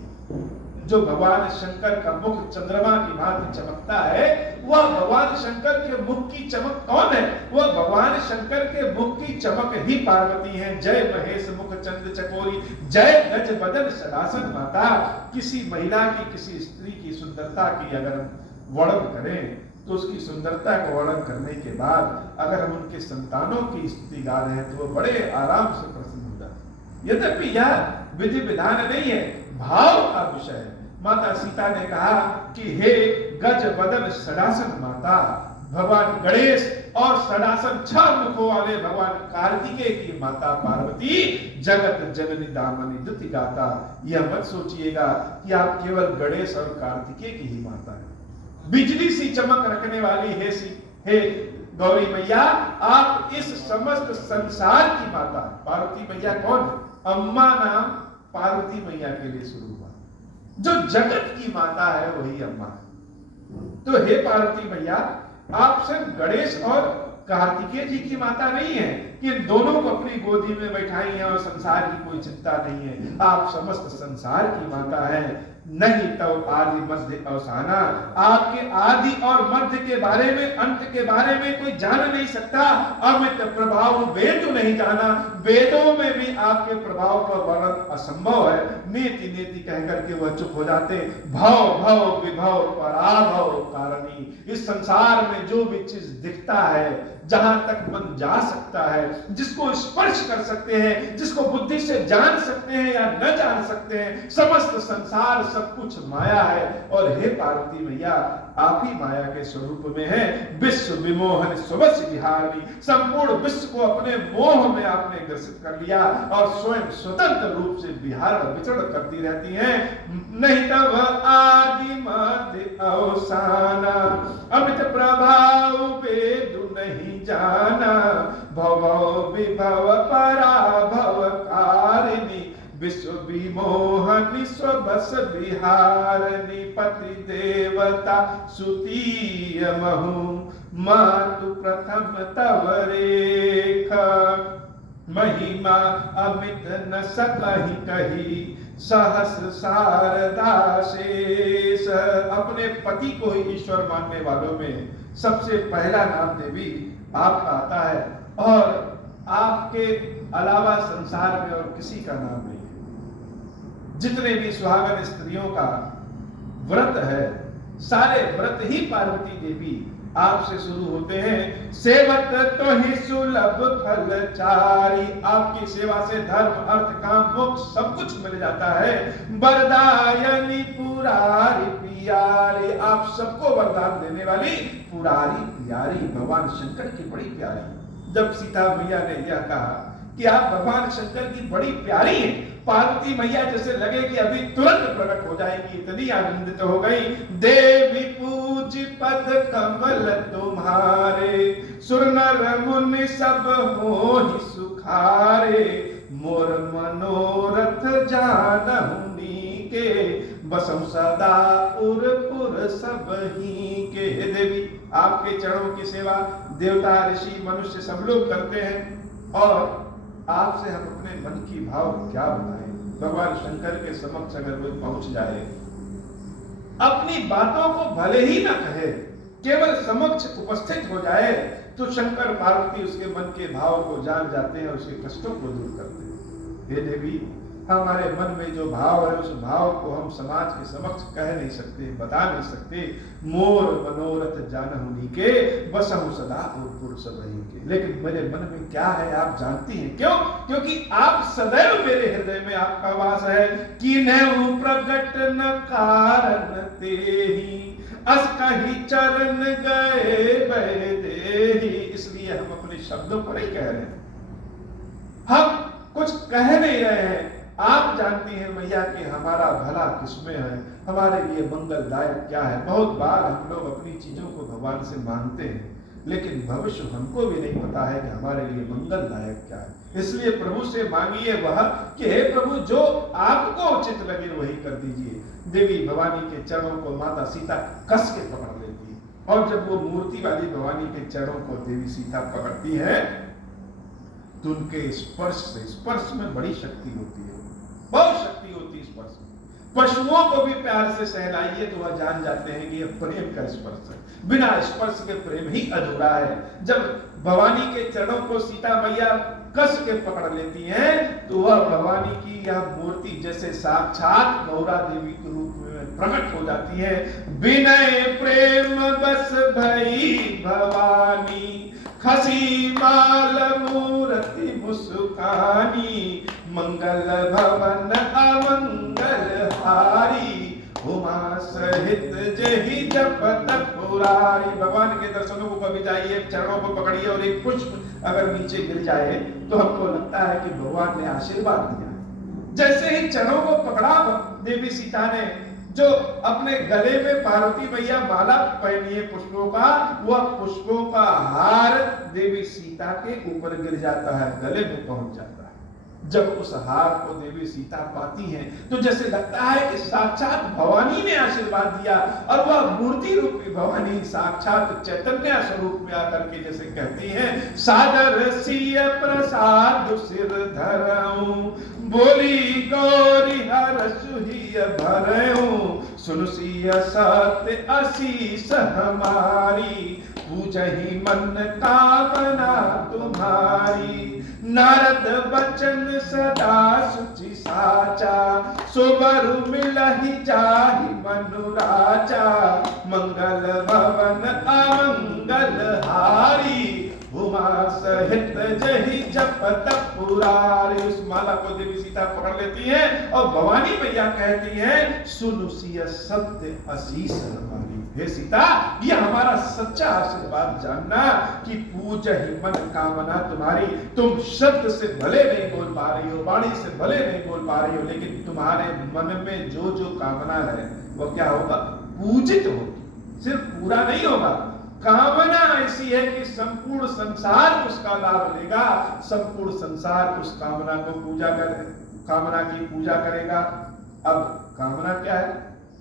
जो भगवान शंकर का मुख चंद्रमा की भांति चमकता है, वह भगवान शंकर के मुख की चमक कौन है? वह भगवान शंकर के मुख की चमक ही पार्वती है। जय महेश मुख चंद चकोरी, जय गज बदन षडासन माता। किसी महिला की, किसी स्त्री की सुंदरता की अगर हम वर्णन करें तो उसकी सुंदरता को वर्णन करने के बाद अगर हम उनके संतानों की स्तुति गा रहे हैं तो वो बड़े आराम से प्रसन्न हो जाते। यद्यपि यह विधि विधान नहीं है, भाव का विषय है। माता सीता ने कहा कि हे गज बदन षडासन माता, भगवान गणेश और षडासन 6 मुखों वाले भगवान कार्तिकेय की माता पार्वती, जगत जननी दामनी दुति गाता। यह मत सोचिएगा कि आप केवल गणेश और कार्तिकेय की ही माता है। बिजली सी चमक रखने वाली हे गौरी मैया, आप इस समस्त संसार की माता। पार्वती मैया कौन है? अम्मा नाम पार्वती मैया के लिए शुरू हुआ। जो जगत की माता है वही अम्मा है। तो हे पार्वती मैया, आप सिर्फ गणेश और कार्तिकेय जी की माता नहीं है कि दोनों को अपनी गोदी में बैठाई हैं और संसार की कोई चिंता नहीं है। आप समस्त संसार की माता है। नहीं तो आदि मध्य अवसाना, आपके आदि और मध्य के बारे में, अंत के बारे में कोई जान नहीं सकता। अमित प्रभाव वेद नहीं जाना, वेदों में भी आपके प्रभाव का वर्णन असंभव है। नेति नेति कहकर के वह चुप हो जाते। भव भव विभव पराभव कारणी। इस संसार में जो भी चीज दिखता है, जहां तक मन जा सकता है, जिसको स्पर्श कर सकते हैं, जिसको बुद्धि से जान सकते हैं या न जान सकते हैं, समस्त संसार सब कुछ माया है। और हे पार्वती मैया, आप ही माया के स्वरूप में है। विश्व विमोहन स्वस्य विहारी, संपूर्ण विश्व को अपने मोह में आपने ग्रसित कर लिया और स्वयं स्वतंत्र रूप से विहार विचरण करती रहती हैं। नहीं तब आदि मध्य अवसाना, अमित प्रभाव वेद नहीं जाना। भव विभव पराभव कारिणी, विश्व विमोहनि स्वबस विहारिणी। पति देवता सुतीय महु, मातु प्रथम तव रेखा। महिमा अमित न सकहि कही, सहस शारदा शेष। अपने पति को ही ईश्वर मानने वालों में सबसे पहला नाम देवी आपका आता है और आपके अलावा संसार में और किसी का नाम नहीं है। जितने भी सुहागन स्त्रियों का व्रत है, सारे व्रत ही पार्वती देवी आपसे शुरू होते हैं। सेवत तो ही सुलभ फल चारी, आपकी सेवा से धर्म अर्थ काम मोक्ष सब कुछ मिल जाता है। वरदायनी पुरारी प्यारी, आप सबको वरदान देने वाली पुरारी प्यारी, भगवान शंकर की बड़ी प्यारी। जब सीता मैया ने यह कहा कि आप भगवान शंकर की बड़ी प्यारी हैं, पार्वती मैया जैसे लगे कि अभी तुरंत प्रकट हो जाएगी, इतनी आनंदित हो गई। देवी पूज पद कमल तुम्हारे, सुर नर मुनि सब मोहि सुखारे, मोर मनोरथ जानहु नीके, बसम सदा उरपुर सब ही के। हे देवी, आपके चरणों की सेवा देवता ऋषि मनुष्य सब लोग करते हैं, और आपसे हम अपने मन की भाव क्या बताएं। भगवान शंकर के समक्ष अगर कोई पहुंच जाए, अपनी बातों को भले ही ना कहे, केवल समक्ष उपस्थित हो जाए, तो शंकर पार्वती उसके मन के भाव को जान जाते हैं और उसके कष्टों को दूर करते हैं। हे देवी, हमारे मन में जो भाव है उस भाव को हम समाज के समक्ष कह नहीं सकते, बता नहीं सकते। मोर मनोरथ जानहु नीके, बसहु सदा उरपुर सब ही के। लेकिन मेरे मन में क्या है आप जानती हैं। क्यों? क्योंकि आप सदैव मेरे हृदय में आपका वास है। कीन्हु प्रगट न कारण तेहि, अस कहि चरण गए देहि। इसलिए हम अपने शब्दों पर ही कह रहे हैं, हम कुछ कह नहीं रहे हैं। आप जानती हैं मैया कि हमारा भला किसमें है, हमारे लिए मंगलदायक क्या है। बहुत बार हम लोग अपनी चीजों को भगवान से मांगते हैं, लेकिन भविष्य हमको भी नहीं पता है कि हमारे लिए मंगलदायक क्या है। इसलिए प्रभु से मांगिए वह कि हे प्रभु, जो आपको उचित लगे वही कर दीजिए। देवी भवानी के चरणों को माता सीता कस के पकड़ लेती है, और जब वो मूर्ति वाली भवानी के चरणों को देवी सीता पकड़ती है, तो उनके स्पर्श में बड़ी शक्ति होती है, बहुत शक्ति होती है स्पर्श में। पशुओं को भी प्यार से सहलाइए तो वह जान जाते हैं कि यह प्रेम का स्पर्श है। बिना स्पर्श के प्रेम ही अधूरा है। जब भवानी के चरणों को सीता मैया कस के पकड़ लेती हैं, तो वह भवानी की यह मूर्ति जैसे साक्षात गौरा देवी के रूप में प्रकट हो जाती है। विनय प्रेम बस भई भवानी, खसी माल मूर्ति मुस्कानी, मंगल भवन अमंगल हारी, उमा सहित जहि जपत पुरारी। भगवान के दर्शनों को कभी जाइए, चरणों को पकड़िए, और एक पुष्प अगर नीचे गिर जाए तो हमको लगता है कि भगवान ने आशीर्वाद दिया। जैसे ही चरणों को पकड़ा देवी सीता ने, जो अपने गले में पार्वती मैया माला पहनी है पुष्पों का, वह पुष्पों का हार देवी सीता के ऊपर गिर जाता है, गले में पहुंच जाता है। जब उस हार को देवी सीता पाती हैं, तो जैसे लगता है कि साक्षात भवानी ने आशीर्वाद दिया, और वह मूर्ति रूपी भवानी साक्षात चैतन्य स्वरूप में आकर के जैसे कहती हैं, सादर सिय प्रसाद सिर धरऊं, बोली गौरी हर सुहिय भरऊं, सुन सिय सत्य आशीष हमारी, पूजहि मन कामना तुम्हारी, नारद बचन सदा सुचि साचा, सुबरु मिलहि जाहि मनुराचा, मंगल भवन अमंगल हारी, उमा सहित जहि जपत पुरारी। उस माला को देवी सीता पकड़ लेती है और भवानी मैया कहती है, सुनु सिय सत्य आशीष हमारी। हे सीता, ये हमारा सच्चा आशीर्वाद जानना कि पूजहि मन कामना तुम्हारी। तुम शब्द से भले नहीं बोल पा रही हो, वाणी से भले नहीं बोल पा रही हो, लेकिन तुम्हारे मन में जो जो कामना है वो क्या होगा? पूजित होगी। सिर्फ पूरा नहीं होगा, कामना ऐसी है कि संपूर्ण संसार उसका लाभ लेगा, संपूर्ण संसार उस कामना को कामना की पूजा करेगा। अब कामना क्या है?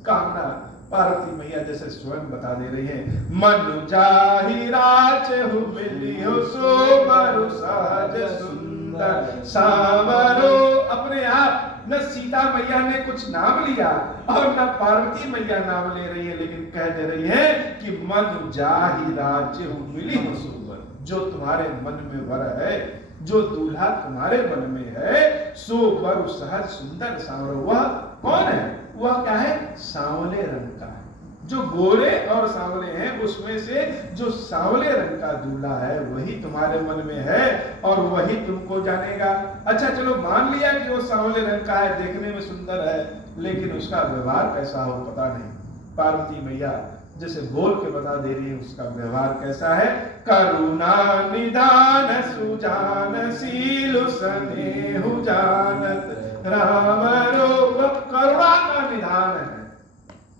कामना पार्वती मैया जैसे स्वयं बता दे रही है, मन जाहि राचहु मिलियो सोबरु सहज सुंदर सावरो। अपने आप न सीता मैया ने कुछ नाम लिया और न पार्वती मैया नाम ले रही है, लेकिन कह दे रही है कि मन जाहि राचहु मिलियो सोबर। जो तुम्हारे मन में वर है, जो दूल्हा तुम्हारे मन में है, सो वर सहज सुंदर सांवरो। वह कौन है? वह क्या है? सांवले रंग का है, जो गोरे और सांवले हैं उसमें से जो सांवले रंग का दूल्हा है वही तुम्हारे मन में है और वही तुमको जानेगा। अच्छा चलो मान लिया कि वो सांवले रंग का है, देखने में सुंदर है, लेकिन उसका व्यवहार कैसा हो पता नहीं। पार्वती मैया जैसे बोल के बता दे रही है उसका व्यवहार कैसा है। करुणा निदान सुजान शील स्नेहु जानत राम रूप। करुणा का निधान है,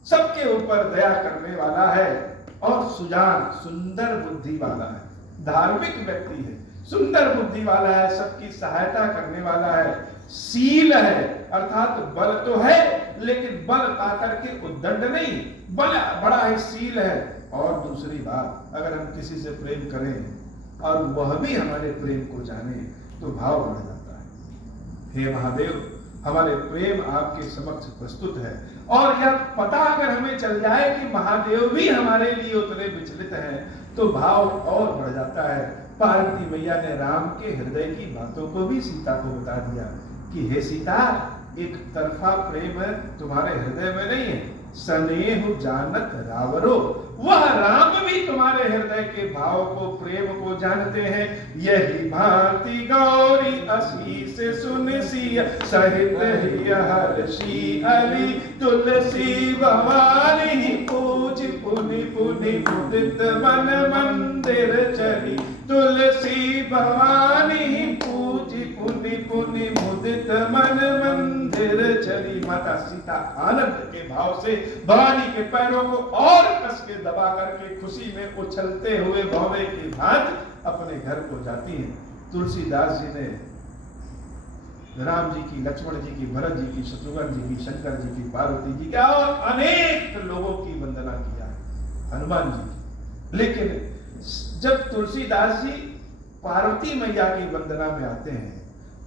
सबके ऊपर दया करने वाला है और सुजान सुंदर बुद्धि वाला है, धार्मिक व्यक्ति है, सुंदर बुद्धि वाला है, सबकी सहायता करने वाला है, शील है अर्थात बल तो है लेकिन बल पाकर के उद्दंड नहीं, बल बड़ा है, शील है। और दूसरी बात, अगर हम किसी से प्रेम करें और वह भी हमारे प्रेम को जाने तो भाव बढ़ जाता है। हे महादेव, हमारे प्रेम आपके समक्ष प्रस्तुत है और यह पता अगर हमें चल जाए कि महादेव भी हमारे लिए उतने विचलित हैं तो भाव और बढ़ जाता है। पार्वती मैया ने राम के हृदय की बातों को भी सीता को बता दिया कि हे सीता, एक तरफा प्रेम तुम्हारे हृदय में नहीं है, स्नेहु जानत रावरो, वह राम भी तुम्हारे हृदय के भाव को, प्रेम को जानते हैं। यही भांति गौरी असीस सुनसी सहित हर्षी अली तुलसी भवानी पूज पुनि पुनि मुदित मन मंदिर चली। तुलसी भवानी पूज पुनि पुनि मुदित मन मंदिर चली। माता सीता आनंद के भाव से भवानी के पैरों को और कस के दबा करके खुशी में उछलते हुए भौवे की भांति अपने घर को जाती हैं। तुलसीदास जी ने राम जी की, लक्ष्मण जी की, भरत जी की, शत्रुघ्न जी की, शंकर जी की, पार्वती जी की और अनेक लोगों की वंदना किया है, हनुमान जी की। लेकिन जब तुलसीदास जी पार्वती मैया की वंदना में आते हैं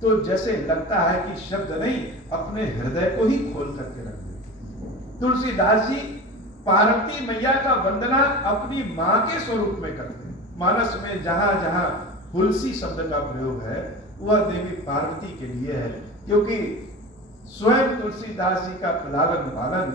तो जैसे लगता है कि शब्द नहीं, अपने हृदय को ही खोल करके रख देते। तुलसीदास जी पार्वती मैया का वंदना अपनी मां के स्वरूप में करते हैं। मानस में जहां जहां हुलसी शब्द का प्रयोग है वह देवी पार्वती के लिए है, क्योंकि स्वयं तुलसीदास जी का लालन पालन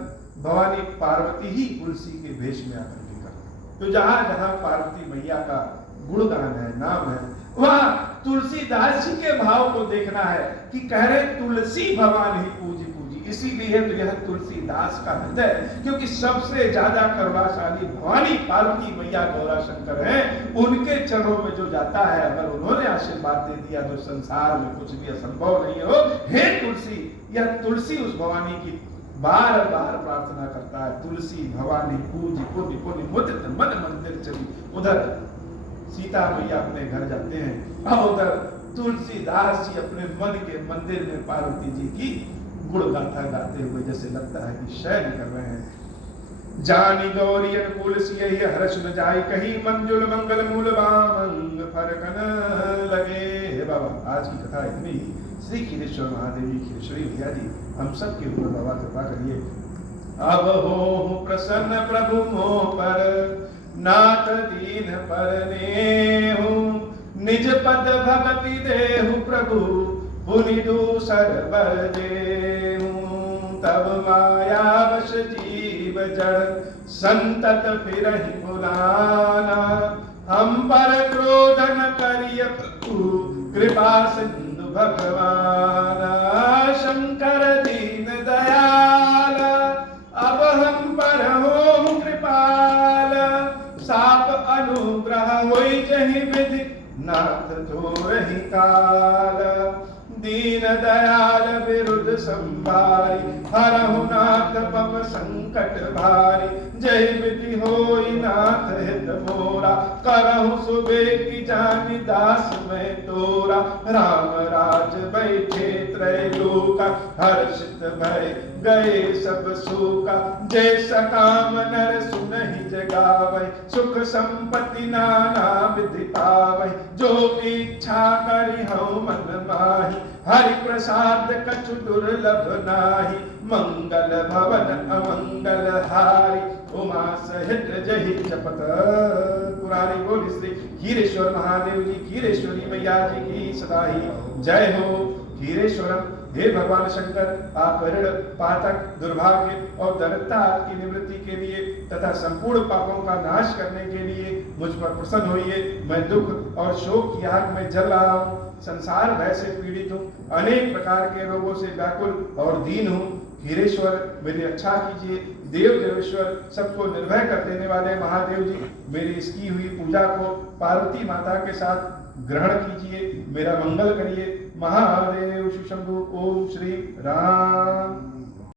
भवानी पार्वती ही तुलसी के भेष में आकर के करते। तो जहां जहां पार्वती मैया का गुणगान है, नाम है, वहां तुलसीदास जी के भाव को देखना है कि कह रहे तुलसी भवान ही पूजी पूजी। इसीलिए तो यह तुलसीदास का हृदय, क्योंकि सबसे ज्यादा करुणाशाली भवानी पार्वती मैया गौरा शंकर हैं, उनके चरणों में जो जाता है, अगर उन्होंने आशीर्वाद दे दिया तो संसार में कुछ भी असंभव नहीं हो। हे तुलसी, यह तुलसी उस भवानी की बार बार प्रार्थना करता है। तुलसी भवानी पूजी पुनि पुनि मुदित मन मंदिर चली। उधर सीता मैया अपने घर जाते हैं और उधर तुलसीदास जी अपने मन के मंदिर में पार्वती जी की गुण गाथा गाते हुए जैसे लगता है कि शयन कर रहे हैं। जानी गौरी अनुकूल सियहि हर्ष न जाय कहीं, मंजुल मंगल मूल बामंग फरकन लगे। हे बाबा, आज की कथा इतनी ही। श्री खीरेश्वर महादेव जी, खीरेश्वरी भैया जी, हम सब के ऊपर बाबा कृपा करिए। अब हो प्रसन्न प्रभु मोह पर, नाथ दीन पर नेहु, निज पद भगति देहु प्रभु, पुनि दूसर बर देहु। तब माया वश जीव जड़, संतत फिरहि पुराना, हम पर क्रोध न करिय प्रभु, कृपा सिंधु भगवाना। शंकर दीन दयाल, अब हम पर हो कृपाल, साप अनुग्रह होई जहि विधि, नाथ थोरहि काल। दीन दयाल विरुद्ध संभारी, हरहु नाथ पव संकट भारी। जय विधि होई नाथ हित मोरा, करहु सुबे की जानि दास में तोरा। राम राज बैठे त्रैलोका, हर्षित भय गए सब शोका। जैसा काम नर सुनहि जगावै, सुख संपत्ति नाना विधि पावै। जो इच्छा करि हऊ मन माहि, हरि प्रसाद कछु दुर्लभ नाही। मंगल भवन अमंगल हारी, उमा सहित जहि जपत पुरारी। बोल श्री खीरेश्वर महादेव जी, खीरेश्वरी मैया जी की सदा ही जय हो। खीरेश्वरम हे भगवान शंकर, आप ऋण, पातक, दुर्भाग्य और दरिद्रता आपकी निवृत्ति के लिए तथा संपूर्ण पापों का नाश करने के लिए मुझ पर प्रसन्न होइए। मैं दुख और शोक की आग में जल रहा हूँ, संसार भय से पीड़ित हूँ, अनेक प्रकार के रोगों से व्याकुल और दीन हूँ। हीरेश्वर मेरी रक्षा कीजिए। देव देवेश्वर, सबको निर्भय कर देने वाले महादेव जी, मेरी इसकी हुई पूजा को पार्वती माता के साथ ग्रहण कीजिए, मेरा मंगल करिए। महादेव शंभु। ओम श्री राम।